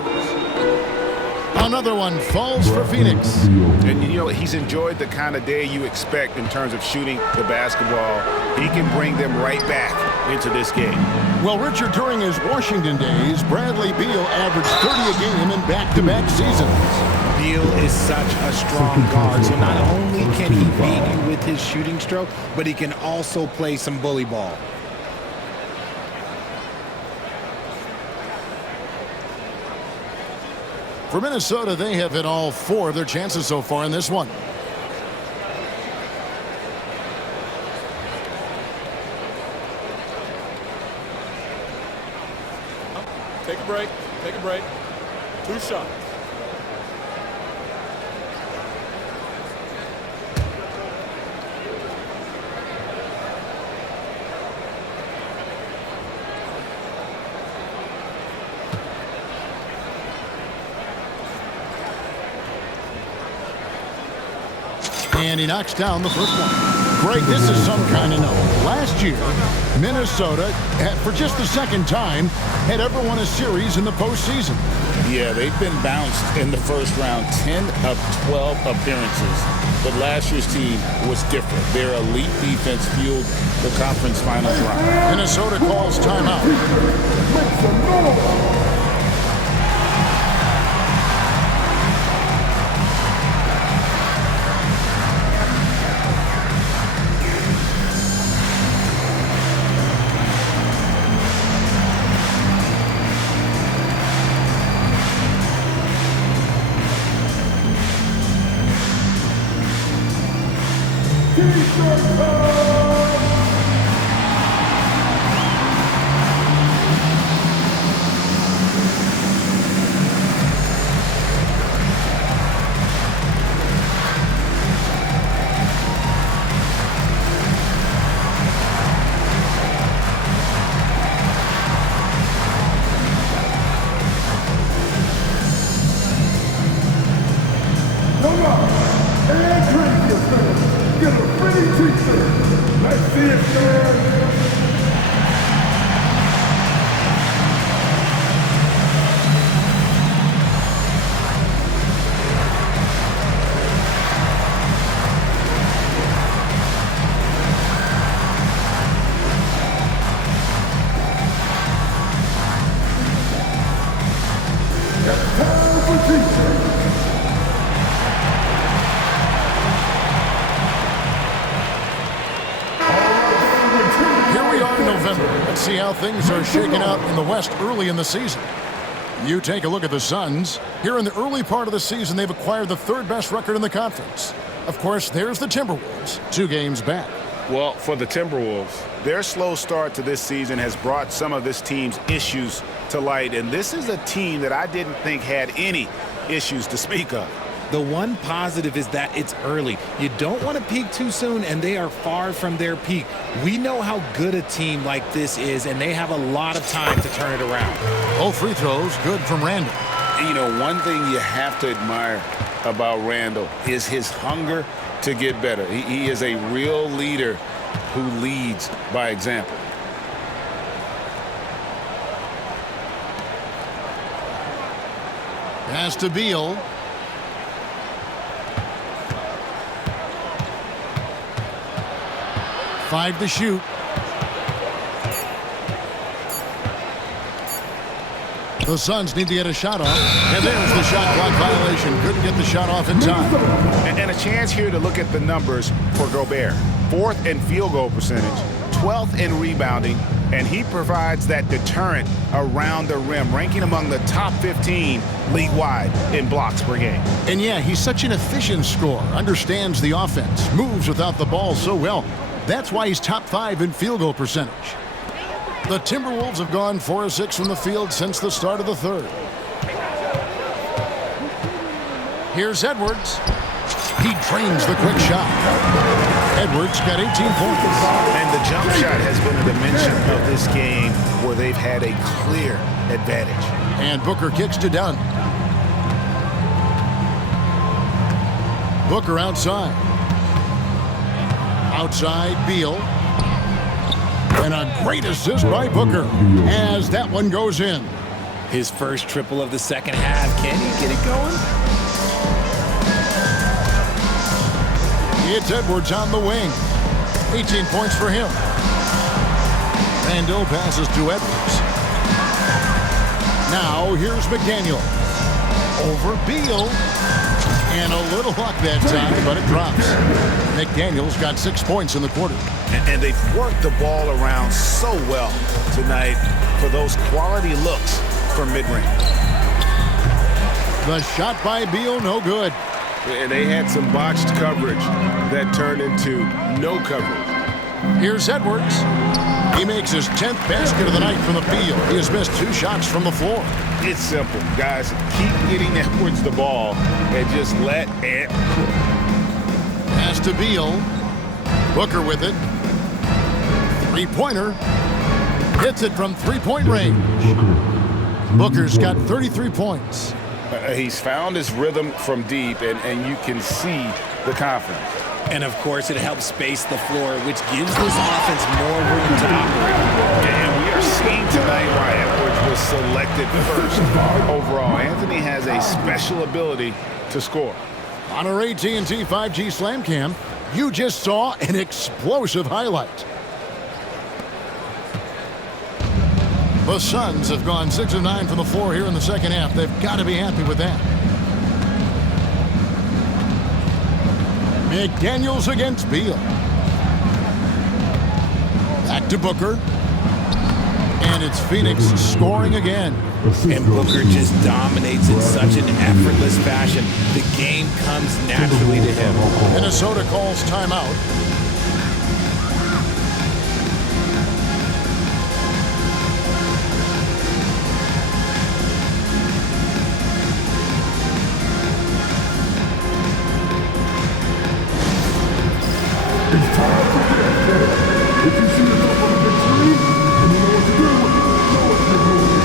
Another one falls for Phoenix. And he's enjoyed the kind of day you expect in terms of shooting the basketball. He can bring them right back into this game. Well, Richard, during his Washington days, Bradley Beal averaged 30 a game in back-to-back seasons. Beal is such a strong guard, so not only can he beat you with his shooting stroke, but he can also play some bully ball. For Minnesota, they have hit all 4 of their chances so far in this one. Take a break. Take a break. 2 shots. And he knocks down the first one. Greg, this is some kind of note. Last year, Minnesota, for just the second time, had ever won a series in the postseason. Yeah, they've been bounced in the first round, 10 of 12 appearances. But last year's team was different. Their elite defense fueled the conference finals run. Minnesota calls timeout. Make some noise! Let's see how things are shaking out in the West early in the season. You take a look at the Suns. Here in the early part of the season, they've acquired the third best record in the conference. Of course, there's the Timberwolves, 2 games back. Well, for the Timberwolves, their slow start to this season has brought some of this team's issues to light, and this is a team that I didn't think had any issues to speak of. The one positive is that it's early. You don't want to peak too soon, and they are far from their peak. We know how good a team like this is, and they have a lot of time to turn it around. Both free throws good from Randall. You know, one thing you have to admire about Randall is his hunger to get better. He is a real leader who leads by example. Pass to Beal. Five to shoot. The Suns need to get a shot off. And there's the shot clock violation. Couldn't get the shot off in time. And a chance here to look at the numbers for Gobert. 4th in field goal percentage, 12th in rebounding, and he provides that deterrent around the rim, ranking among the top 15 league-wide in blocks per game. And yeah, he's such an efficient scorer, understands the offense, moves without the ball so well. That's why he's top 5 in field goal percentage. The Timberwolves have gone 4 of 6 from the field since the start of the third. Here's Edwards. He drains the quick shot. Edwards got 18 points. And the jump shot has been a dimension of this game where they've had a clear advantage. And Booker kicks to Dunn. Booker outside. Outside, Beal. And a great assist by Booker as that one goes in. His first triple of the second half. Can he get it going? It's Edwards on the wing. 18 points for him. Randall passes to Edwards. Now here's McDaniels. Over Beal. And a little luck that time, but it drops. McDaniels got 6 points in the quarter. And they've worked the ball around so well tonight for those quality looks from mid-range. The shot by Beal, no good. And they had some botched coverage that turned into no coverage. Here's Edwards. He makes his 10th basket of the night from the field. He has missed 2 shots from the floor. It's simple, guys. Keep getting Edwards the ball and just let it cook. Pass to Beal. Booker with it. 3-pointer. Hits it from 3-point range. Booker's got 33 points. He's found his rhythm from deep, and you can see the confidence. And, of course, it helps space the floor, which gives this offense more room to operate. And we are seeing tonight why Edwards was selected first overall. Anthony has a special ability to score. On our AT&T 5G Slam Cam, you just saw an explosive highlight. The Suns have gone 6 of 9 from the floor here in the second half. They've got to be happy with that. McDaniels against Beal. Back to Booker. And it's Phoenix scoring again. And Booker just dominates in such an effortless fashion. The game comes naturally to him. Minnesota calls timeout. It's time to get if you see yourself on a big screen and you know what to do, show us your moves.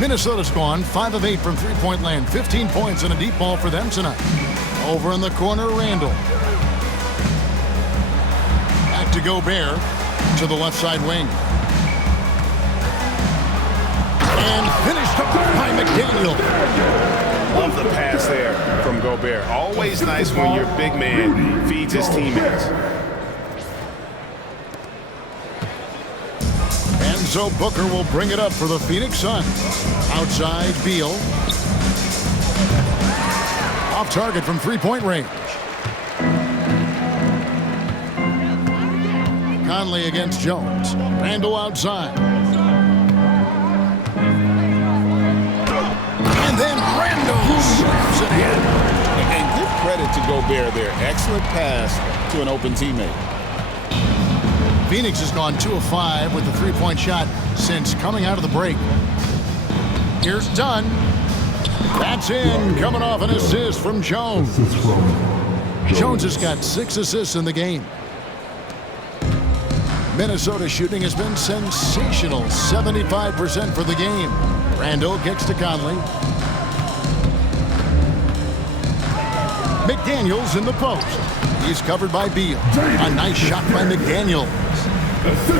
Minnesota's gone 5 of 8 from three-point land. 15 points and a deep ball for them tonight. Over in the corner, Randall. Back to Gobert to the left side wing. And finished up by McDaniels. Love the pass there from Gobert. Always nice when your big man feeds his teammates. And so Booker will bring it up for the Phoenix Suns. Outside, Beal. Off target from three-point range. Conley against Jones. Randall outside. And then Randall slams it in. And give credit to Gobert there. Excellent pass to an open teammate. Phoenix has gone 2 of 5 with the three-point shot since coming out of the break. Here's Dunn. That's in, coming off an assist from Jones. Jones has got 6 assists in the game. Minnesota shooting has been sensational, 75% for the game. Randall kicks to Conley. McDaniels in the post. He's covered by Beal. A nice shot by McDaniels.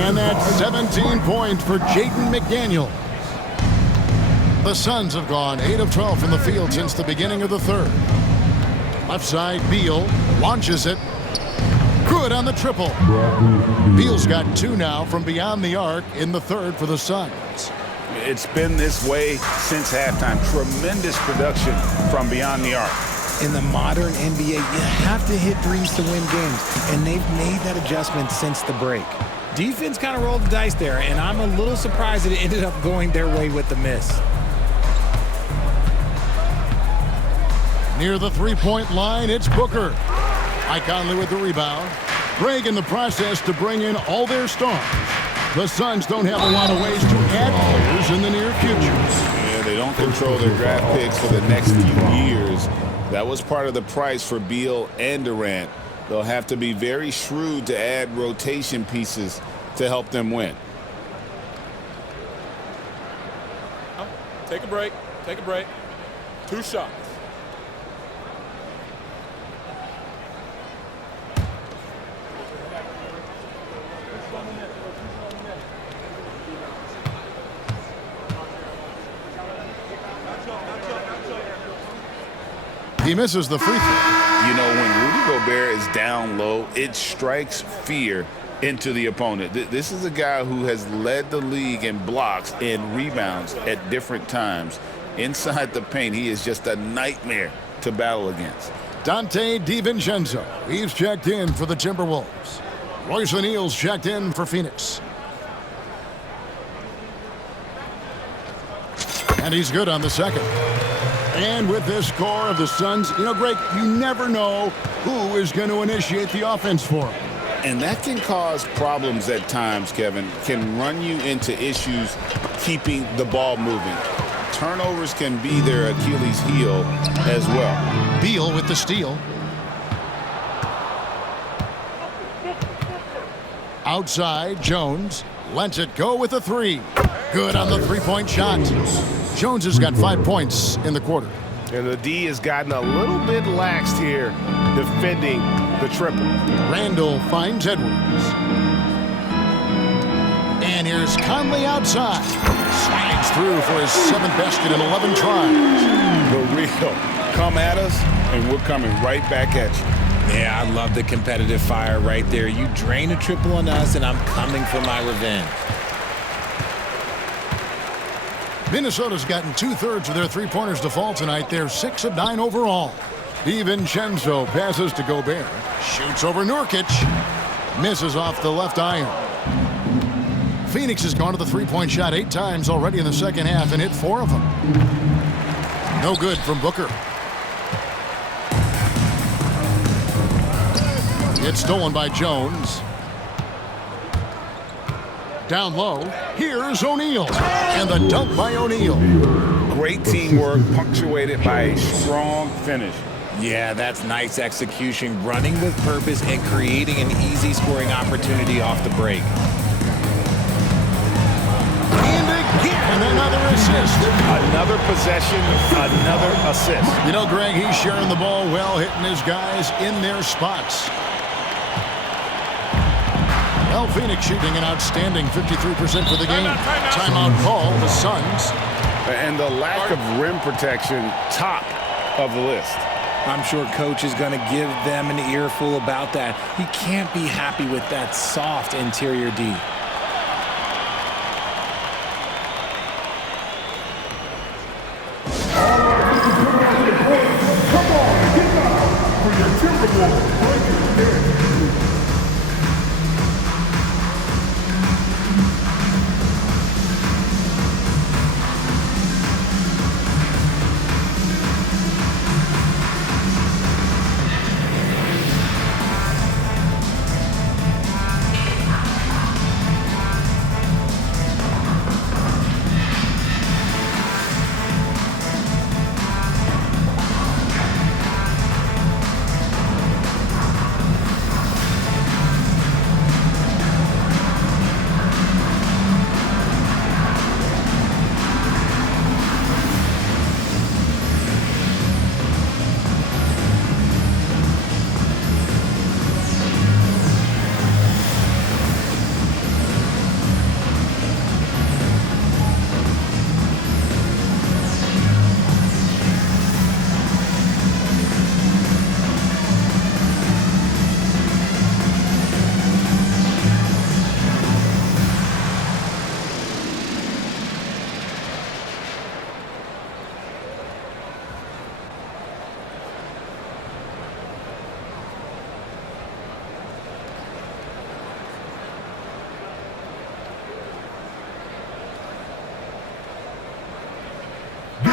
And that's 17 points for Jaden McDaniels. The Suns have gone 8 of 12 from the field since the beginning of the third. Left side, Beal launches it. Good on the triple. Beal's got 2 now from beyond the arc in the third for the Suns. It's been this way since halftime. Tremendous production from beyond the arc. In the modern NBA, you have to hit threes to win games, and they've made that adjustment since the break. Defense kind of rolled the dice there, and I'm a little surprised that it ended up going their way with the miss. Near the three-point line, it's Booker. Conley with the rebound. Greg in the process to bring in all their stars. The Suns don't have a lot of ways to add players in the near future. Yeah, they don't control their draft picks for the next few years. That was part of the price for Beal and Durant. They'll have to be very shrewd to add rotation pieces to help them win. Take a break. Take a break. 2 shots. He misses the free throw. You know, when Rudy Gobert is down low, it strikes fear into the opponent. This is a guy who has led the league in blocks and rebounds at different times. Inside the paint, he is just a nightmare to battle against. Dante DiVincenzo. He's checked in for the Timberwolves. Royce O'Neal's checked in for Phoenix. And he's good on the second. And with this score of the Suns, you know, Greg, you never know who is going to initiate the offense for them. And that can cause problems at times, Kevin. Can run you into issues keeping the ball moving. Turnovers can be their Achilles heel as well. Beal with the steal. Outside, Jones lets it go with a 3. Good on the three-point shot. Jones has got 5 points in the quarter. And the D has gotten a little bit laxed here defending the triple. Randall finds Edwards. And here's Conley outside. Slides through for his 7th basket in 11 tries. The real come at us, and we're coming right back at you. Yeah, I love the competitive fire right there. You drain a triple on us, and I'm coming for my revenge. Minnesota's gotten 2/3 of their three-pointers to fall tonight. They're 6 of 9 overall. DiVincenzo passes to Gobert. Shoots over Nurkic. Misses off the left iron. Phoenix has gone to the three-point shot 8 times already in the second half and hit 4 of them. No good from Booker. It's stolen by Jones. Down low, here's O'Neal. And the dunk by O'Neal. Great teamwork punctuated by a strong finish. Yeah, that's nice execution, running with purpose and creating an easy scoring opportunity off the break. And again, And another assist. Another possession, another assist. You know, Greg, he's sharing the ball well, hitting his guys in their spots. Well, Phoenix shooting an outstanding 53% for the game. Timeout call, the Suns. And the lack of rim protection, top of the list. I'm sure coach is going to give them an earful about that. He can't be happy with that soft interior D. Come on, get down for your Timberwolves breaking game.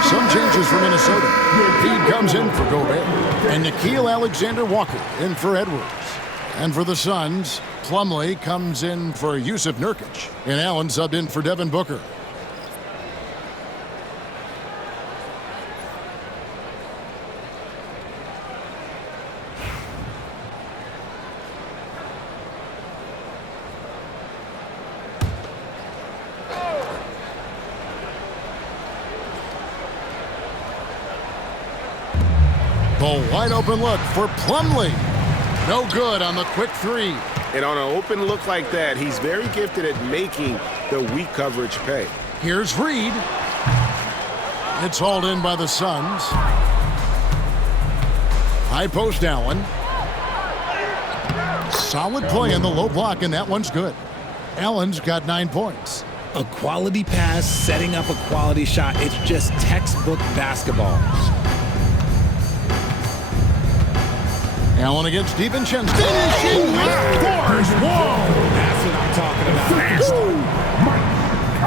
Some changes for Minnesota. He comes in for Gobert. And Nickeil Alexander-Walker in for Edwards. And for the Suns, Plumlee comes in for Yusuf Nurkic. And Allen subbed in for Devin Booker. A wide open look for Plumlee. No good on the quick three. And on an open look like that, he's very gifted at making the weak coverage pay. Here's Reed. It's hauled in by the Suns. High post Allen. Solid play in the low block, and that one's good. Allen's got 9 points. A quality pass, setting up a quality shot. It's just textbook basketball. Allen against DiVincenzo. Finishing with force. Whoa! That's what I'm talking about.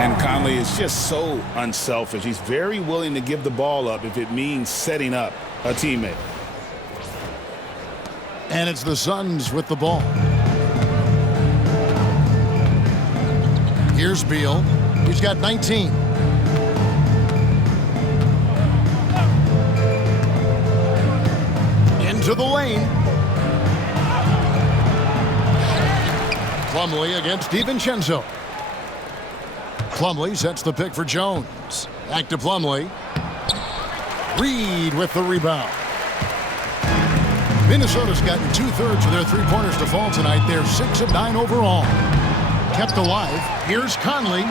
And Conley is just so unselfish. He's very willing to give the ball up if it means setting up a teammate. And it's the Suns with the ball. Here's Beal. He's got 19. Into the lane. Plumlee against DiVincenzo. Plumlee sets the pick for Jones. Back to Plumlee. Reed with the rebound. Minnesota's gotten 2/3 of their three-pointers to fall tonight. They're 6 of 9 overall. Kept alive. Here's Conley.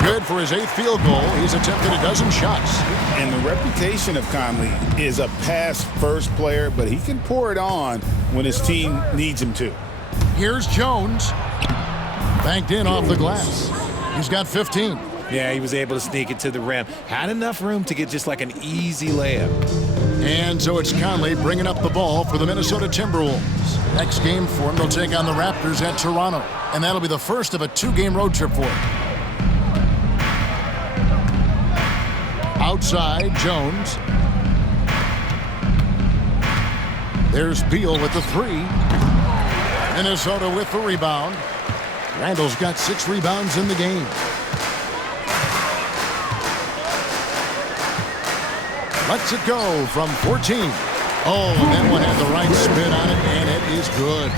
Good for his 8th field goal. He's attempted a dozen shots. And the reputation of Conley is a pass-first player, but he can pour it on when his team needs him to. Here's Jones. Banked in off the glass. He's got 15. Yeah, he was able to sneak it to the rim. Had enough room to get just like an easy layup. And so it's Conley bringing up the ball for the Minnesota Timberwolves. Next game for him, they'll take on the Raptors at Toronto. And that'll be the first of a 2-game road trip for him. Outside, Jones. There's Beal with the 3. Minnesota with the rebound. Randall's got 6 rebounds in the game. Lets it go from 14. Oh, and that one had the right spin on it, and it is good.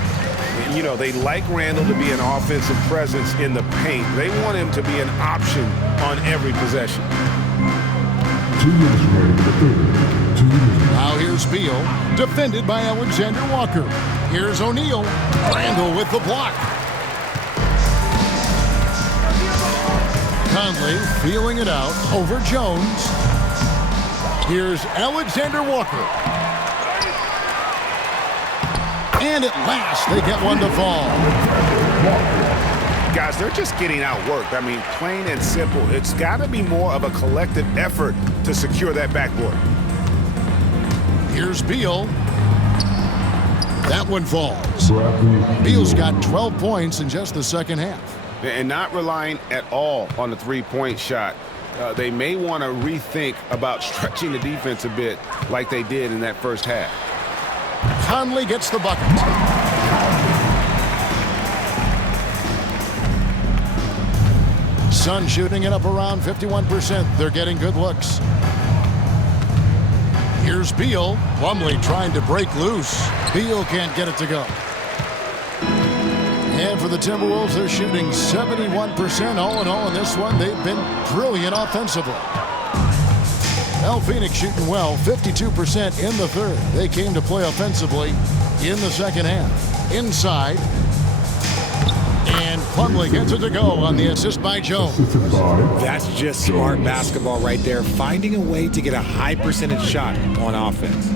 You know, they like Randall to be an offensive presence in the paint. They want him to be an option on every possession. 2 minutes remaining in the third. 2 minutes. Now here's Beal, defended by Alexander Walker. Here's O'Neal. Randall with the block. Conley feeling it out over Jones. Here's Alexander Walker. And at last, they get one to fall. Guys, they're just getting outworked. I mean, plain and simple. It's got to be more of a collective effort to secure that backboard. Here's Beal. That one falls. Beal's got 12 points in just the second half. And not relying at all on the three-point shot. They may want to rethink about stretching the defense a bit like they did in that first half. Conley gets the bucket. Sun shooting it up around 51%. They're getting good looks. Here's Beal. Plumlee trying to break loose. Beal can't get it to go. And for the Timberwolves, they're shooting 71% all in all in this one. They've been brilliant offensively. Phoenix shooting well, 52% in the third. They came to play offensively in the second half. Inside. And Plumlee gets it to go on the assist by Jones. That's just smart basketball right there, finding a way to get a high percentage shot on offense.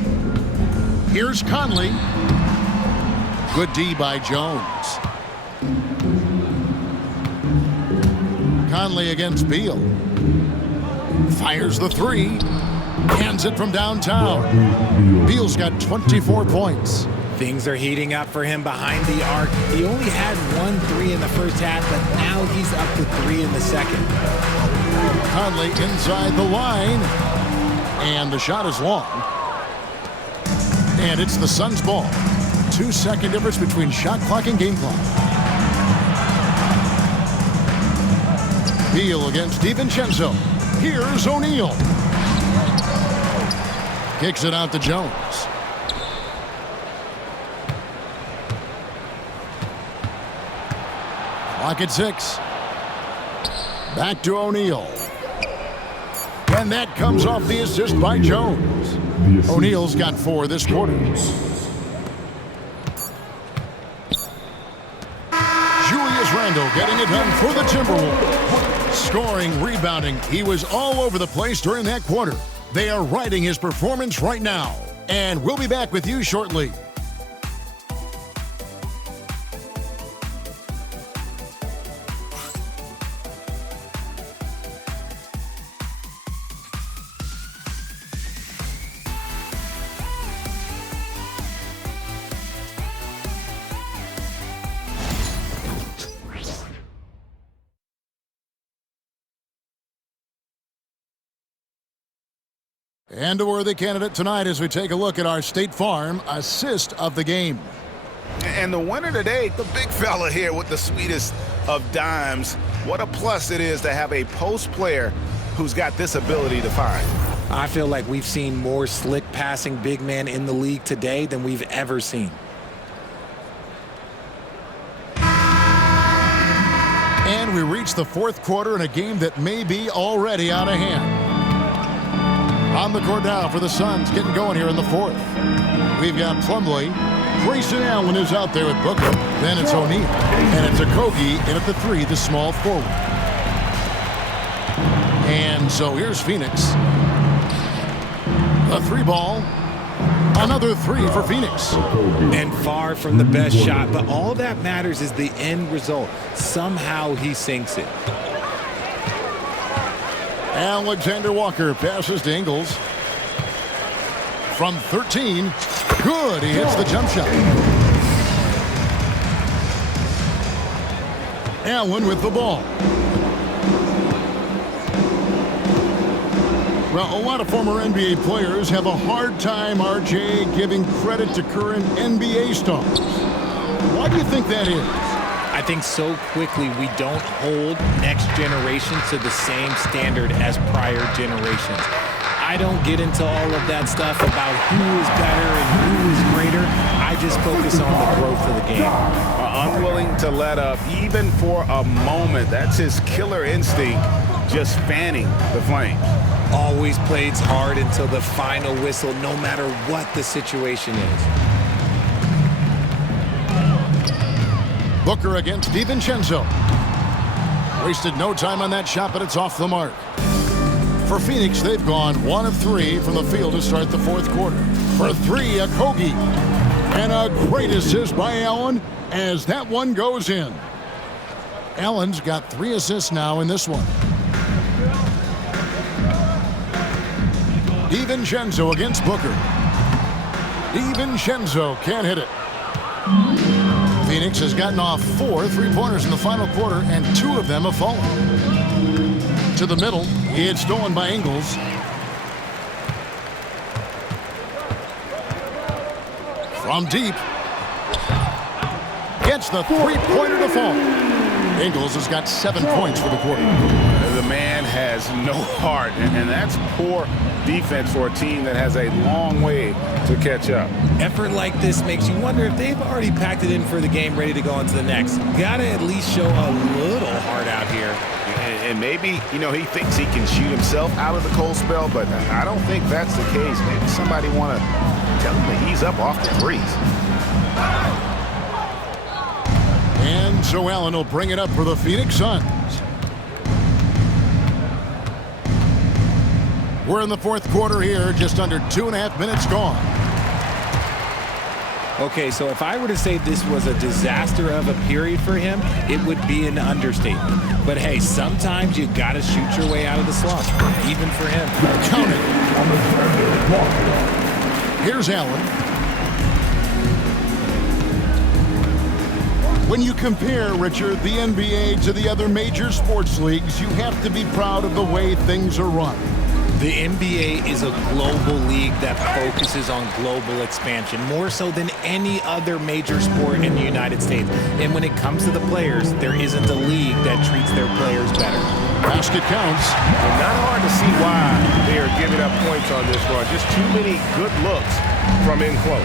Here's Conley. Good D by Jones. Conley against Beal. Fires the three. Hands it from downtown. Beal's got 24 points. Things are heating up for him behind the arc. He only had 1 3 in the first half, but now he's up to 3 in the second. Conley inside the line. And the shot is long. And it's the Suns' ball. 2-second difference between shot clock and game clock. Beal against DiVincenzo. Here's O'Neal. Kicks it out to Jones. Clock at 6. Back to O'Neal. And that comes off the assist by Jones. O'Neal's got 4 this quarter. Julius Randle getting it done for the Timberwolves. Scoring, rebounding, he was all over the place during that quarter. They are riding his performance right now. And we'll be back with you shortly. And a worthy candidate tonight as we take a look at our State Farm assist of the game. And the winner today, the big fella here with the sweetest of dimes. What a plus it is to have a post player who's got this ability to find. I feel like we've seen more slick passing big man in the league today than we've ever seen. And we reach the fourth quarter in a game that may be already out of hand. On the court now for the Suns, getting going here in the fourth. We've got Plumlee. Grayson Allen is out there with Booker. Then it's O'Neal. And it's Okogie in at the 3, the small forward. And so here's Phoenix. A 3 ball. Another 3 for Phoenix. And far from the best shot, but all that matters is the end result. Somehow he sinks it. Alexander Walker passes to Ingles. From 13. Good. He hits the jump shot. Allen with the ball. Well, a lot of former NBA players have a hard time, RJ, giving credit to current NBA stars. Why do you think that is? I think so quickly we don't hold next generation to the same standard as prior generations. I don't get into all of that stuff about who is better and who is greater. I just focus on the growth of the game. Unwilling to let up even for a moment. That's his killer instinct, just fanning the flames. Always plays hard until the final whistle, no matter what the situation is. Booker against DiVincenzo. Wasted no time on that shot, but it's off the mark. For Phoenix, they've gone 1 of 3 from the field to start the fourth quarter. For 3, a Kogi. And a great assist by Allen as that one goes in. Allen's got 3 assists now in this one. DiVincenzo against Booker. DiVincenzo can't hit it. Phoenix has gotten off 4 3-pointers in the final quarter, and 2 of them have fallen. To the middle, it's stolen by Ingles. From deep. Gets the 3-pointer to fall. Ingles has got 7 points for the quarter. The man has no heart, and that's poor defense for a team that has a long way to catch up. Effort like this makes you wonder if they've already packed it in for the game, ready to go on to the next. Gotta at least show a little heart out here. And maybe, he thinks he can shoot himself out of the cold spell, but I don't think that's the case. Maybe somebody want to tell him to ease up off the threes. And so Allen will bring it up for the Phoenix Suns. We're in the fourth quarter here, just under 2.5 minutes gone. Okay, so if I were to say this was a disaster of a period for him, it would be an understatement. But hey, sometimes you got to shoot your way out of the slump, even for him. Count it. Here's Allen. When you compare, Richard, the NBA to the other major sports leagues, you have to be proud of the way things are run. The NBA is a global league that focuses on global expansion, more so than any other major sport in the United States. And when it comes to the players, there isn't a league that treats their players better. Basket counts. And not hard to see why they are giving up points on this run. Just too many good looks from in close.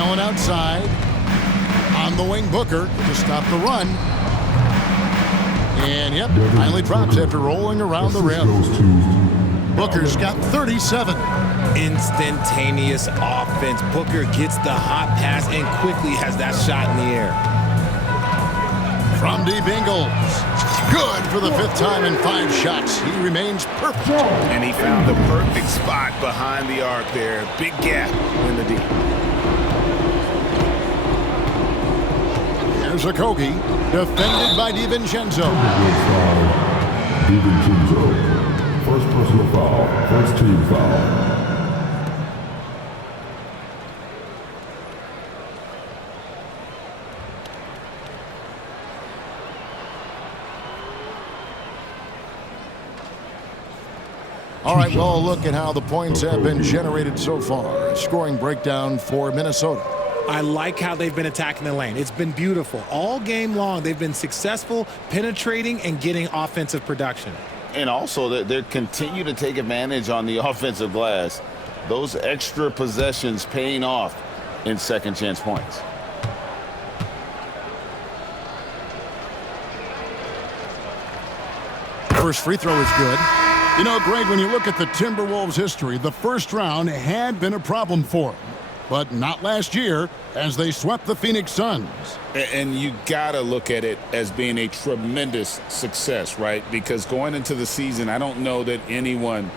Allen outside. On the wing, Booker to stop the run. And, yep, finally drops after rolling around the rim. Booker's got 37. Instantaneous offense. Booker gets the hot pass and quickly has that shot in the air. From deep, Ingles. Good for the 5th time in 5 shots. He remains perfect. And he found the perfect spot behind the arc there. Big gap in the deep. Here's a Kogi, defended by DiVincenzo. DiVincenzo. First personal foul. First team foul. All right, well, look at how the points have been generated so far. Scoring breakdown for Minnesota. I like how they've been attacking the lane. It's been beautiful. All game long, they've been successful penetrating and getting offensive production. And also, they continue to take advantage on the offensive glass. Those extra possessions paying off in second chance points. First free throw is good. You know, Greg, when you look at the Timberwolves' history, the first round had been a problem for them. But not last year, as they swept the Phoenix Suns. And you got to look at it as being a tremendous success, right? Because going into the season, I don't know that anyone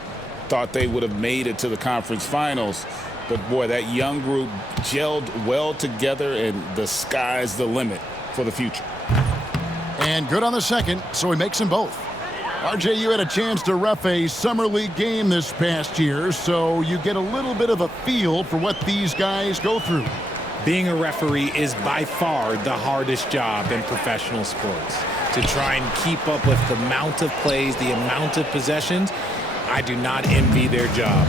thought they would have made it to the conference finals. But, boy, that young group gelled well together, and the sky's the limit for the future. And good on the second, so he makes them both. RJ, you had a chance to ref a summer league game this past year, so you get a little bit of a feel for what these guys go through. Being a referee is by far the hardest job in professional sports. To try and keep up with the amount of plays, the amount of possessions, I do not envy their job.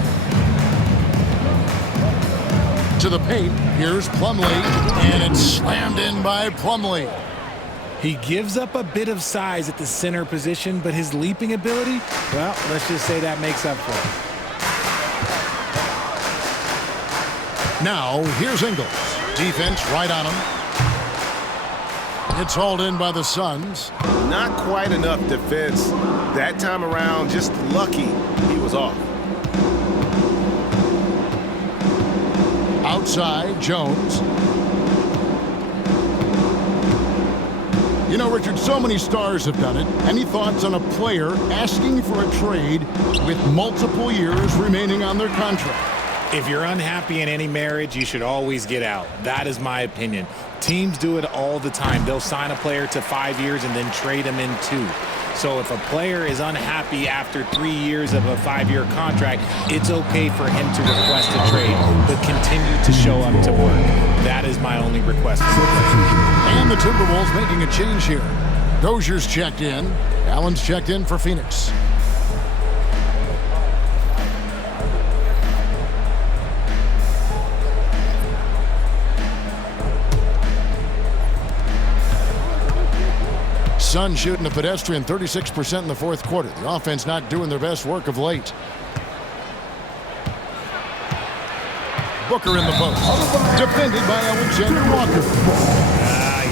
To the paint, here's Plumlee, and it's slammed in by Plumlee. He gives up a bit of size at the center position, but his leaping ability, well, let's just say that makes up for it. Now, here's Ingles. Defense right on him. It's hauled in by the Suns. Not quite enough defense that time around. Just lucky he was off. Outside, Jones. You know, Richard, so many stars have done it. Any thoughts on a player asking for a trade with multiple years remaining on their contract? If you're unhappy in any marriage, you should always get out. That is my opinion. Teams do it all the time. They'll sign a player to 5 years and then trade him in 2. So if a player is unhappy after 3 years of a 5-year contract, it's okay for him to request a trade, but continue to show up to work. That is my only request. And the Timberwolves making a change here. Dozier's checked in. Allen's checked in for Phoenix. Suns shooting a pedestrian 36% in the fourth quarter. The offense not doing their best work of late. Booker in the post. Defended by Alexander Walker.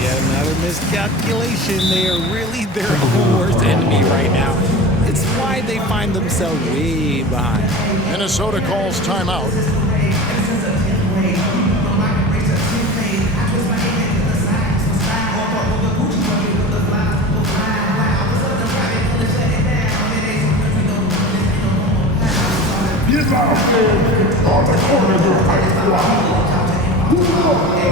Yet another miscalculation. They are really their own worst enemy right now. It's why they find themselves way behind. Minnesota calls timeout. Get out there on the corner of your high squad. Who are the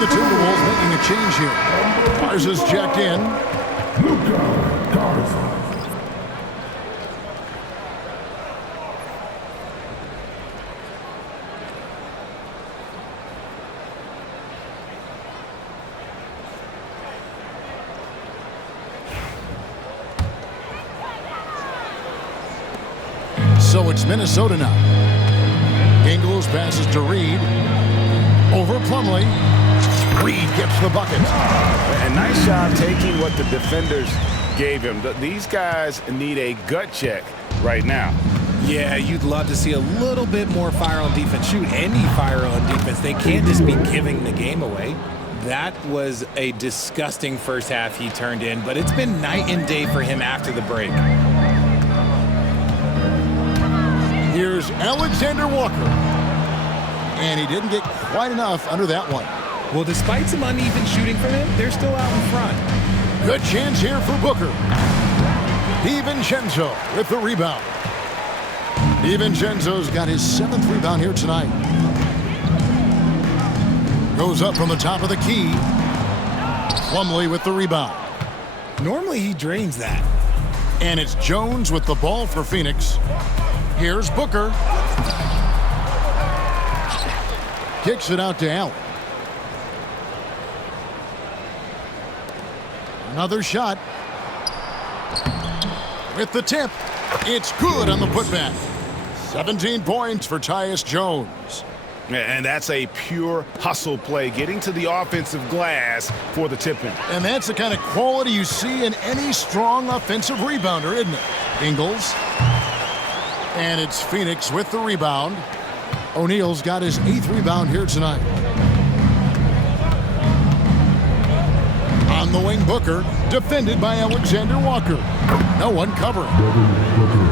The Timberwolves making a change here. Garza's checked in. Garza. So it's Minnesota now. Ingles passes to Reed. Over Plumlee. Reed gets the bucket. A nice job taking what the defenders gave him. These guys need a gut check right now. Yeah, you'd love to see a little bit more fire on defense. Shoot, any fire on defense. They can't just be giving the game away. That was a disgusting first half he turned in, but it's been night and day for him after the break. Here's Alexander Walker. And he didn't get quite enough under that one. Well, despite some uneven shooting from him, they're still out in front. Good chance here for Booker. DiVincenzo with the rebound. DiVincenzo's got his 7th rebound here tonight. Goes up from the top of the key. Plumlee with the rebound. Normally he drains that. And it's Jones with the ball for Phoenix. Here's Booker. Kicks it out to Allen. Another shot. With the tip. It's good on the putback. 17 points for Tyus Jones. And that's a pure hustle play, getting to the offensive glass for the tip-in. And that's the kind of quality you see in any strong offensive rebounder, isn't it? Ingles. And it's Phoenix with the rebound. O'Neal's got his 8th rebound here tonight. On the wing, Booker, defended by Alexander Walker. No one covering.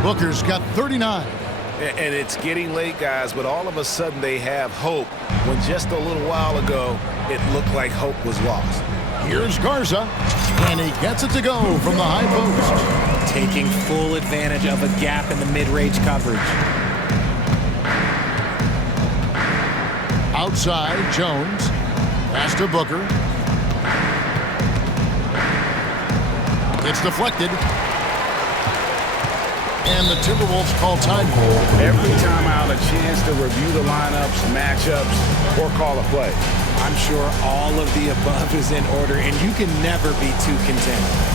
Booker's got 39. And it's getting late, guys, but all of a sudden they have hope when just a little while ago it looked like hope was lost. Here's Garza, and he gets it to go from the high post. Taking full advantage of a gap in the mid-range coverage. Outside, Jones. Pass to Booker. It's deflected. And the Timberwolves call time. Every time out, a chance to review the lineups, matchups, or call a play. I'm sure all of the above is in order, and you can never be too content.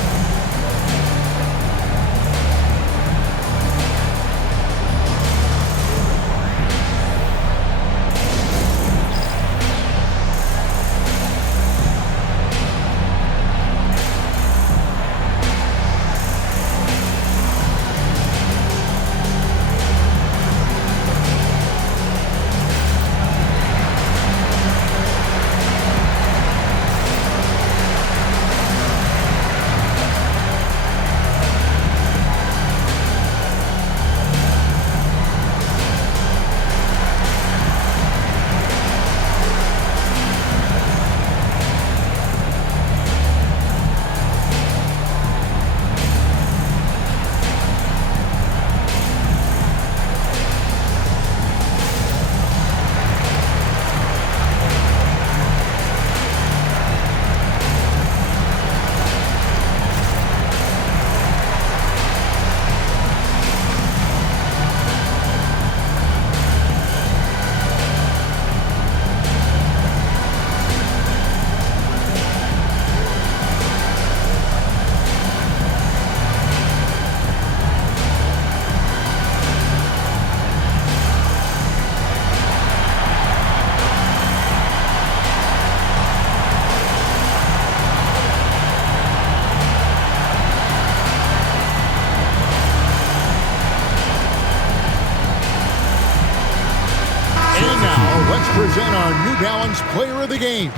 Let's present our New Balance Player of the Game,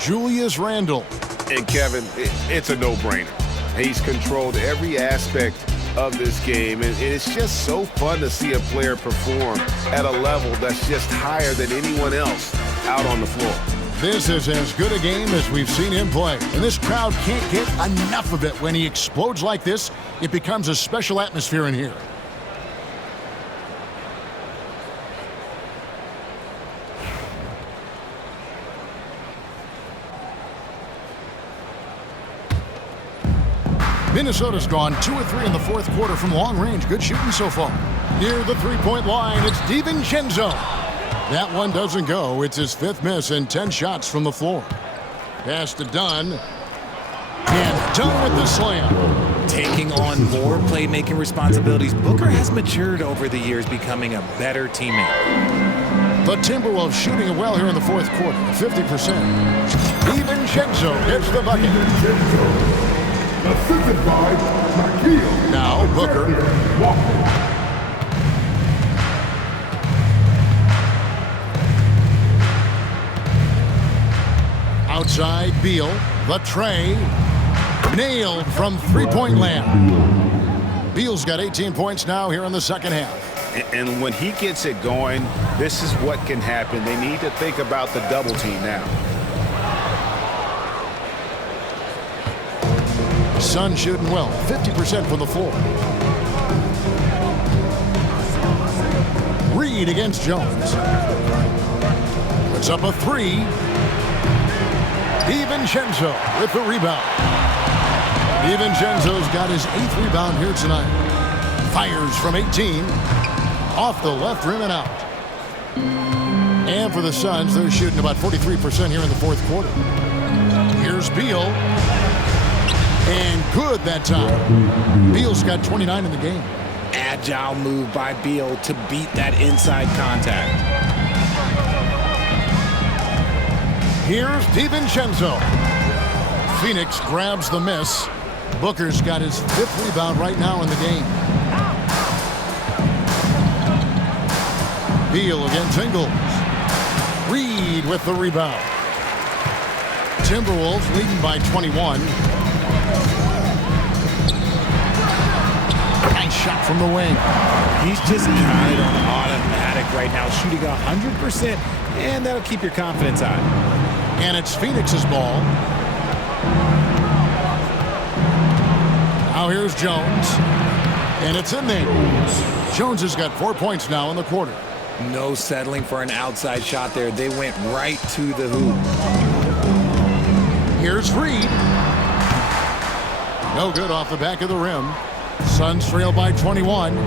Julius Randle. And Kevin, it's a no-brainer. He's controlled every aspect of this game, and it's just so fun to see a player perform at a level that's just higher than anyone else out on the floor. This is as good a game as we've seen him play, and this crowd can't get enough of it. When he explodes like this, it becomes a special atmosphere in here. Minnesota's gone 2 of 3 in the fourth quarter from long range. Good shooting so far. Near the three-point line, it's DiVincenzo. That one doesn't go. It's his 5th miss and 10 shots from the floor. Pass to Dunn. And Dunn with the slam. Taking on more playmaking responsibilities, Booker has matured over the years, becoming a better teammate. The Timberwolves shooting it well here in the fourth quarter, 50%. DiVincenzo hits the bucket. Assisted by McDaniels. Now Booker. Outside Beal. The tray. Nailed from three-point land. Beal's got 18 points now here in the second half. And when he gets it going, this is what can happen. They need to think about the double team now. Sun shooting well, 50% from the floor. Reed against Jones. Puts up a 3. DiVincenzo with the rebound. DiVincenzo's got his 8th rebound here tonight. Fires from 18. Off the left rim and out. And for the Suns, they're shooting about 43% here in the fourth quarter. Here's Beal. And good that time. Beal's got 29 in the game. Agile move by Beal to beat that inside contact. Here's DiVincenzo. Phoenix grabs the miss. Booker's got his 5th rebound right now in the game. Beal against Ingles. Reed with the rebound. Timberwolves leading by 21. Nice shot from the wing. He's just got it on automatic right now, shooting 100%, and that'll keep your confidence high. And it's Phoenix's ball. Now here's Jones. And it's in there. Jones has got 4 points now in the quarter. No settling for an outside shot there. They went right to the hoop. Here's Reed. No good off the back of the rim. Suns trail by 21.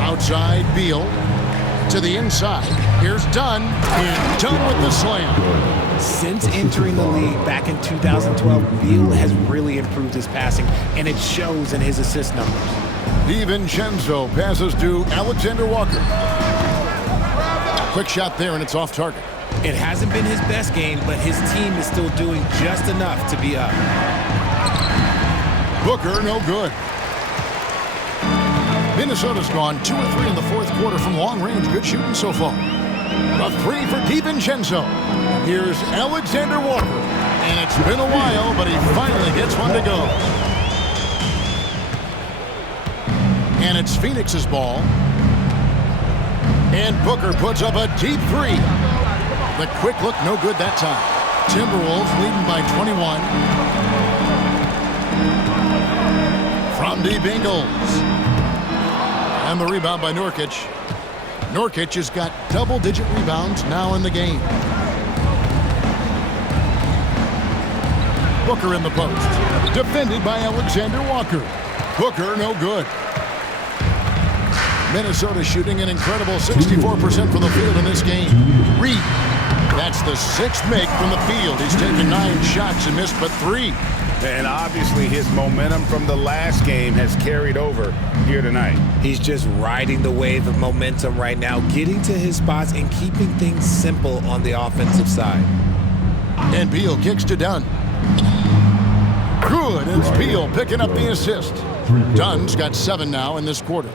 Outside, Beal. To the inside. Here's Dunn. And Dunn with the slam. Since entering the league back in 2012, Beal has really improved his passing, and it shows in his assist numbers. DiVincenzo passes to Alexander Walker. Quick shot there, and it's off target. It hasn't been his best game, but his team is still doing just enough to be up. Booker, no good. Minnesota's gone 2 of 3 in the 4th quarter from long range. Good shooting so far. A 3 for DiVincenzo. Here's Alexander Walker. And it's been a while, but he finally gets one to go. And it's Phoenix's ball. And Booker puts up a deep 3. The quick look, no good that time. Timberwolves leading by 21. From deep, Ingles. And the rebound by Nurkic. Nurkic has got double-digit rebounds now in the game. Booker in the post. Defended by Alexander Walker. Booker, no good. Minnesota shooting an incredible 64% from the field in this game. Reed. That's the 6th make from the field. He's taken 9 shots and missed but 3. And obviously his momentum from the last game has carried over here tonight. He's just riding the wave of momentum right now, getting to his spots and keeping things simple on the offensive side. And Beal kicks to Dunn. Good, and it's Beal picking up the assist. Dunn's got 7 now in this quarter.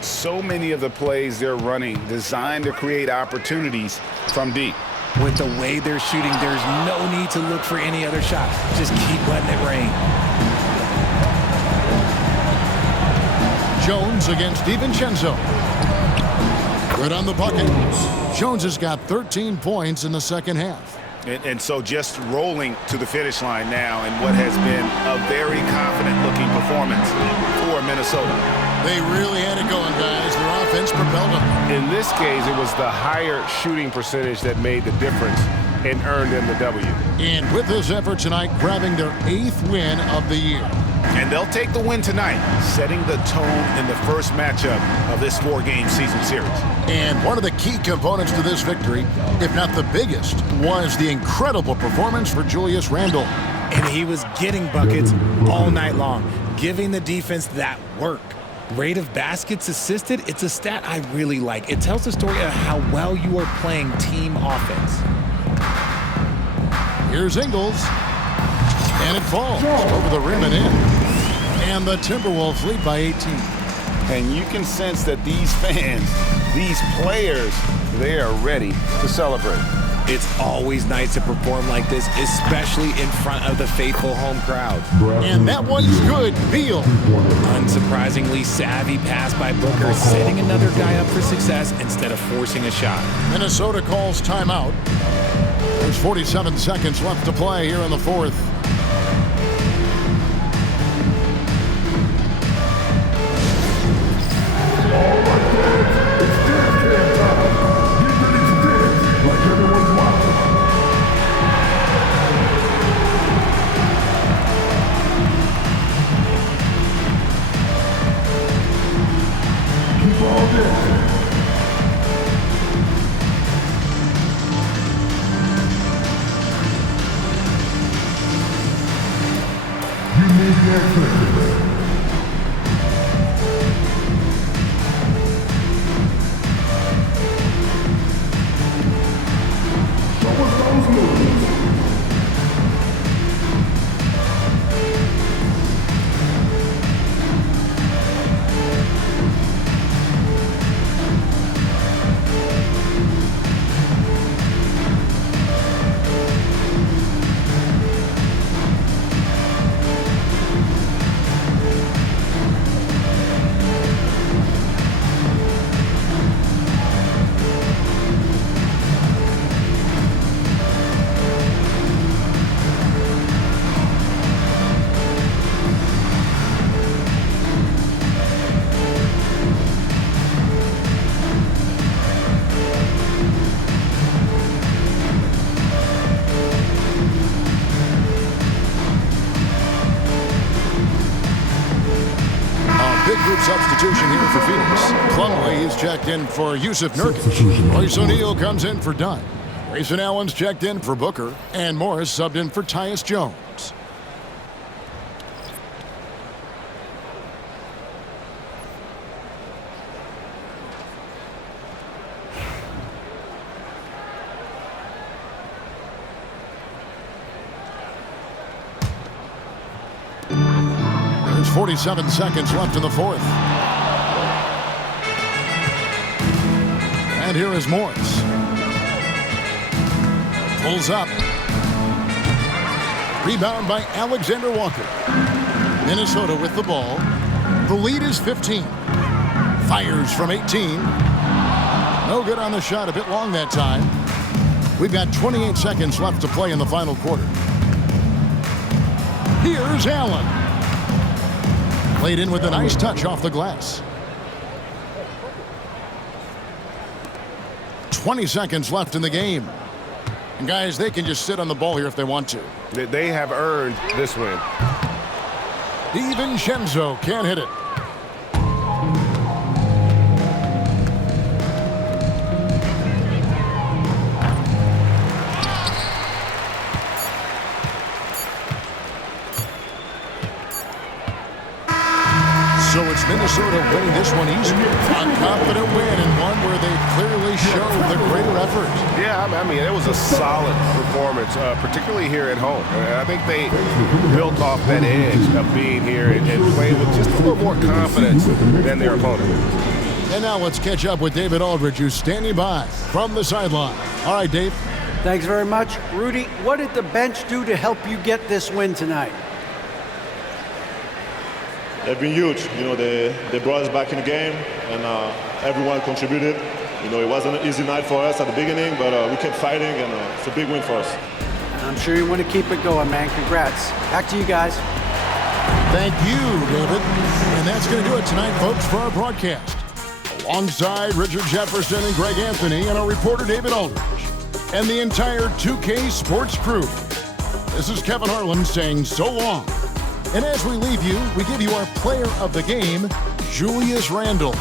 So many of the plays they're running designed to create opportunities from deep. With the way they're shooting, there's no need to look for any other shot. Just keep letting it rain. Jones against DiVincenzo. Good on the bucket. Jones has got 13 points in the second half. And so just rolling to the finish line now in what has been a very confident-looking performance for Minnesota. They really had it going, guys. Their offense propelled them. In this case, it was the higher shooting percentage that made the difference and earned them the W. And with this effort tonight, grabbing their 8th win of the year. And they'll take the win tonight, setting the tone in the first matchup of this 4-game season series. And one of the key components to this victory, if not the biggest, was the incredible performance for Julius Randle. And he was getting buckets all night long, giving the defense that work. Rate of baskets assisted, it's a stat I really like. It tells the story of how well you are playing team offense. Here's Ingles. And it falls over the rim and in. And the Timberwolves lead by 18. And you can sense that these fans, these players, they are ready to celebrate. It's always nice to perform like this, especially in front of the faithful home crowd. And that one's good. Beal. Unsurprisingly savvy pass by Booker, setting another guy up for success instead of forcing a shot. Minnesota calls timeout. There's 47 seconds left to play here in the 4th. You need the exercise. group substitution here for Phoenix. Plumlee is checked in for Yusuf Nurkic. Royce O'Neal comes in for Dunn. Grayson Allen's checked in for Booker. And Morris subbed in for Tyus Jones. There's 47 seconds left in the fourth. And here is Morris. Pulls up. Rebound by Alexander Walker. Minnesota with the ball. The lead is 15. Fires from 18. No good on the shot. A bit long that time. We've got 28 seconds left to play in the final quarter. Here's Allen. Played in with a nice touch off the glass. 20 seconds left in the game. And guys, they can just sit on the ball here if they want to. They have earned this win. DiVincenzo can't hit it. So it's Minnesota winning this one easily. A confident win and one where they clearly showed the greater effort. Yeah, I mean, it was a solid performance, particularly here at home. I think they built off that edge of being here and playing with just a little more confidence than their opponent. And now let's catch up with David Aldridge, who's standing by from the sideline. All right, Dave. Thanks very much. Rudy, what did the bench do to help you get this win tonight? They've been huge. You know, they brought us back in the game, and everyone contributed. You know, it wasn't an easy night for us at the beginning, but we kept fighting, and it's a big win for us. I'm sure you want to keep it going, man. Congrats. Back to you guys. Thank you, David. And that's going to do it tonight, folks, for our broadcast. Alongside Richard Jefferson and Greg Anthony and our reporter, David Aldridge, and the entire 2K Sports crew. This is Kevin Harlan saying so long. And as we leave you, we give you our player of the game, Julius Randle.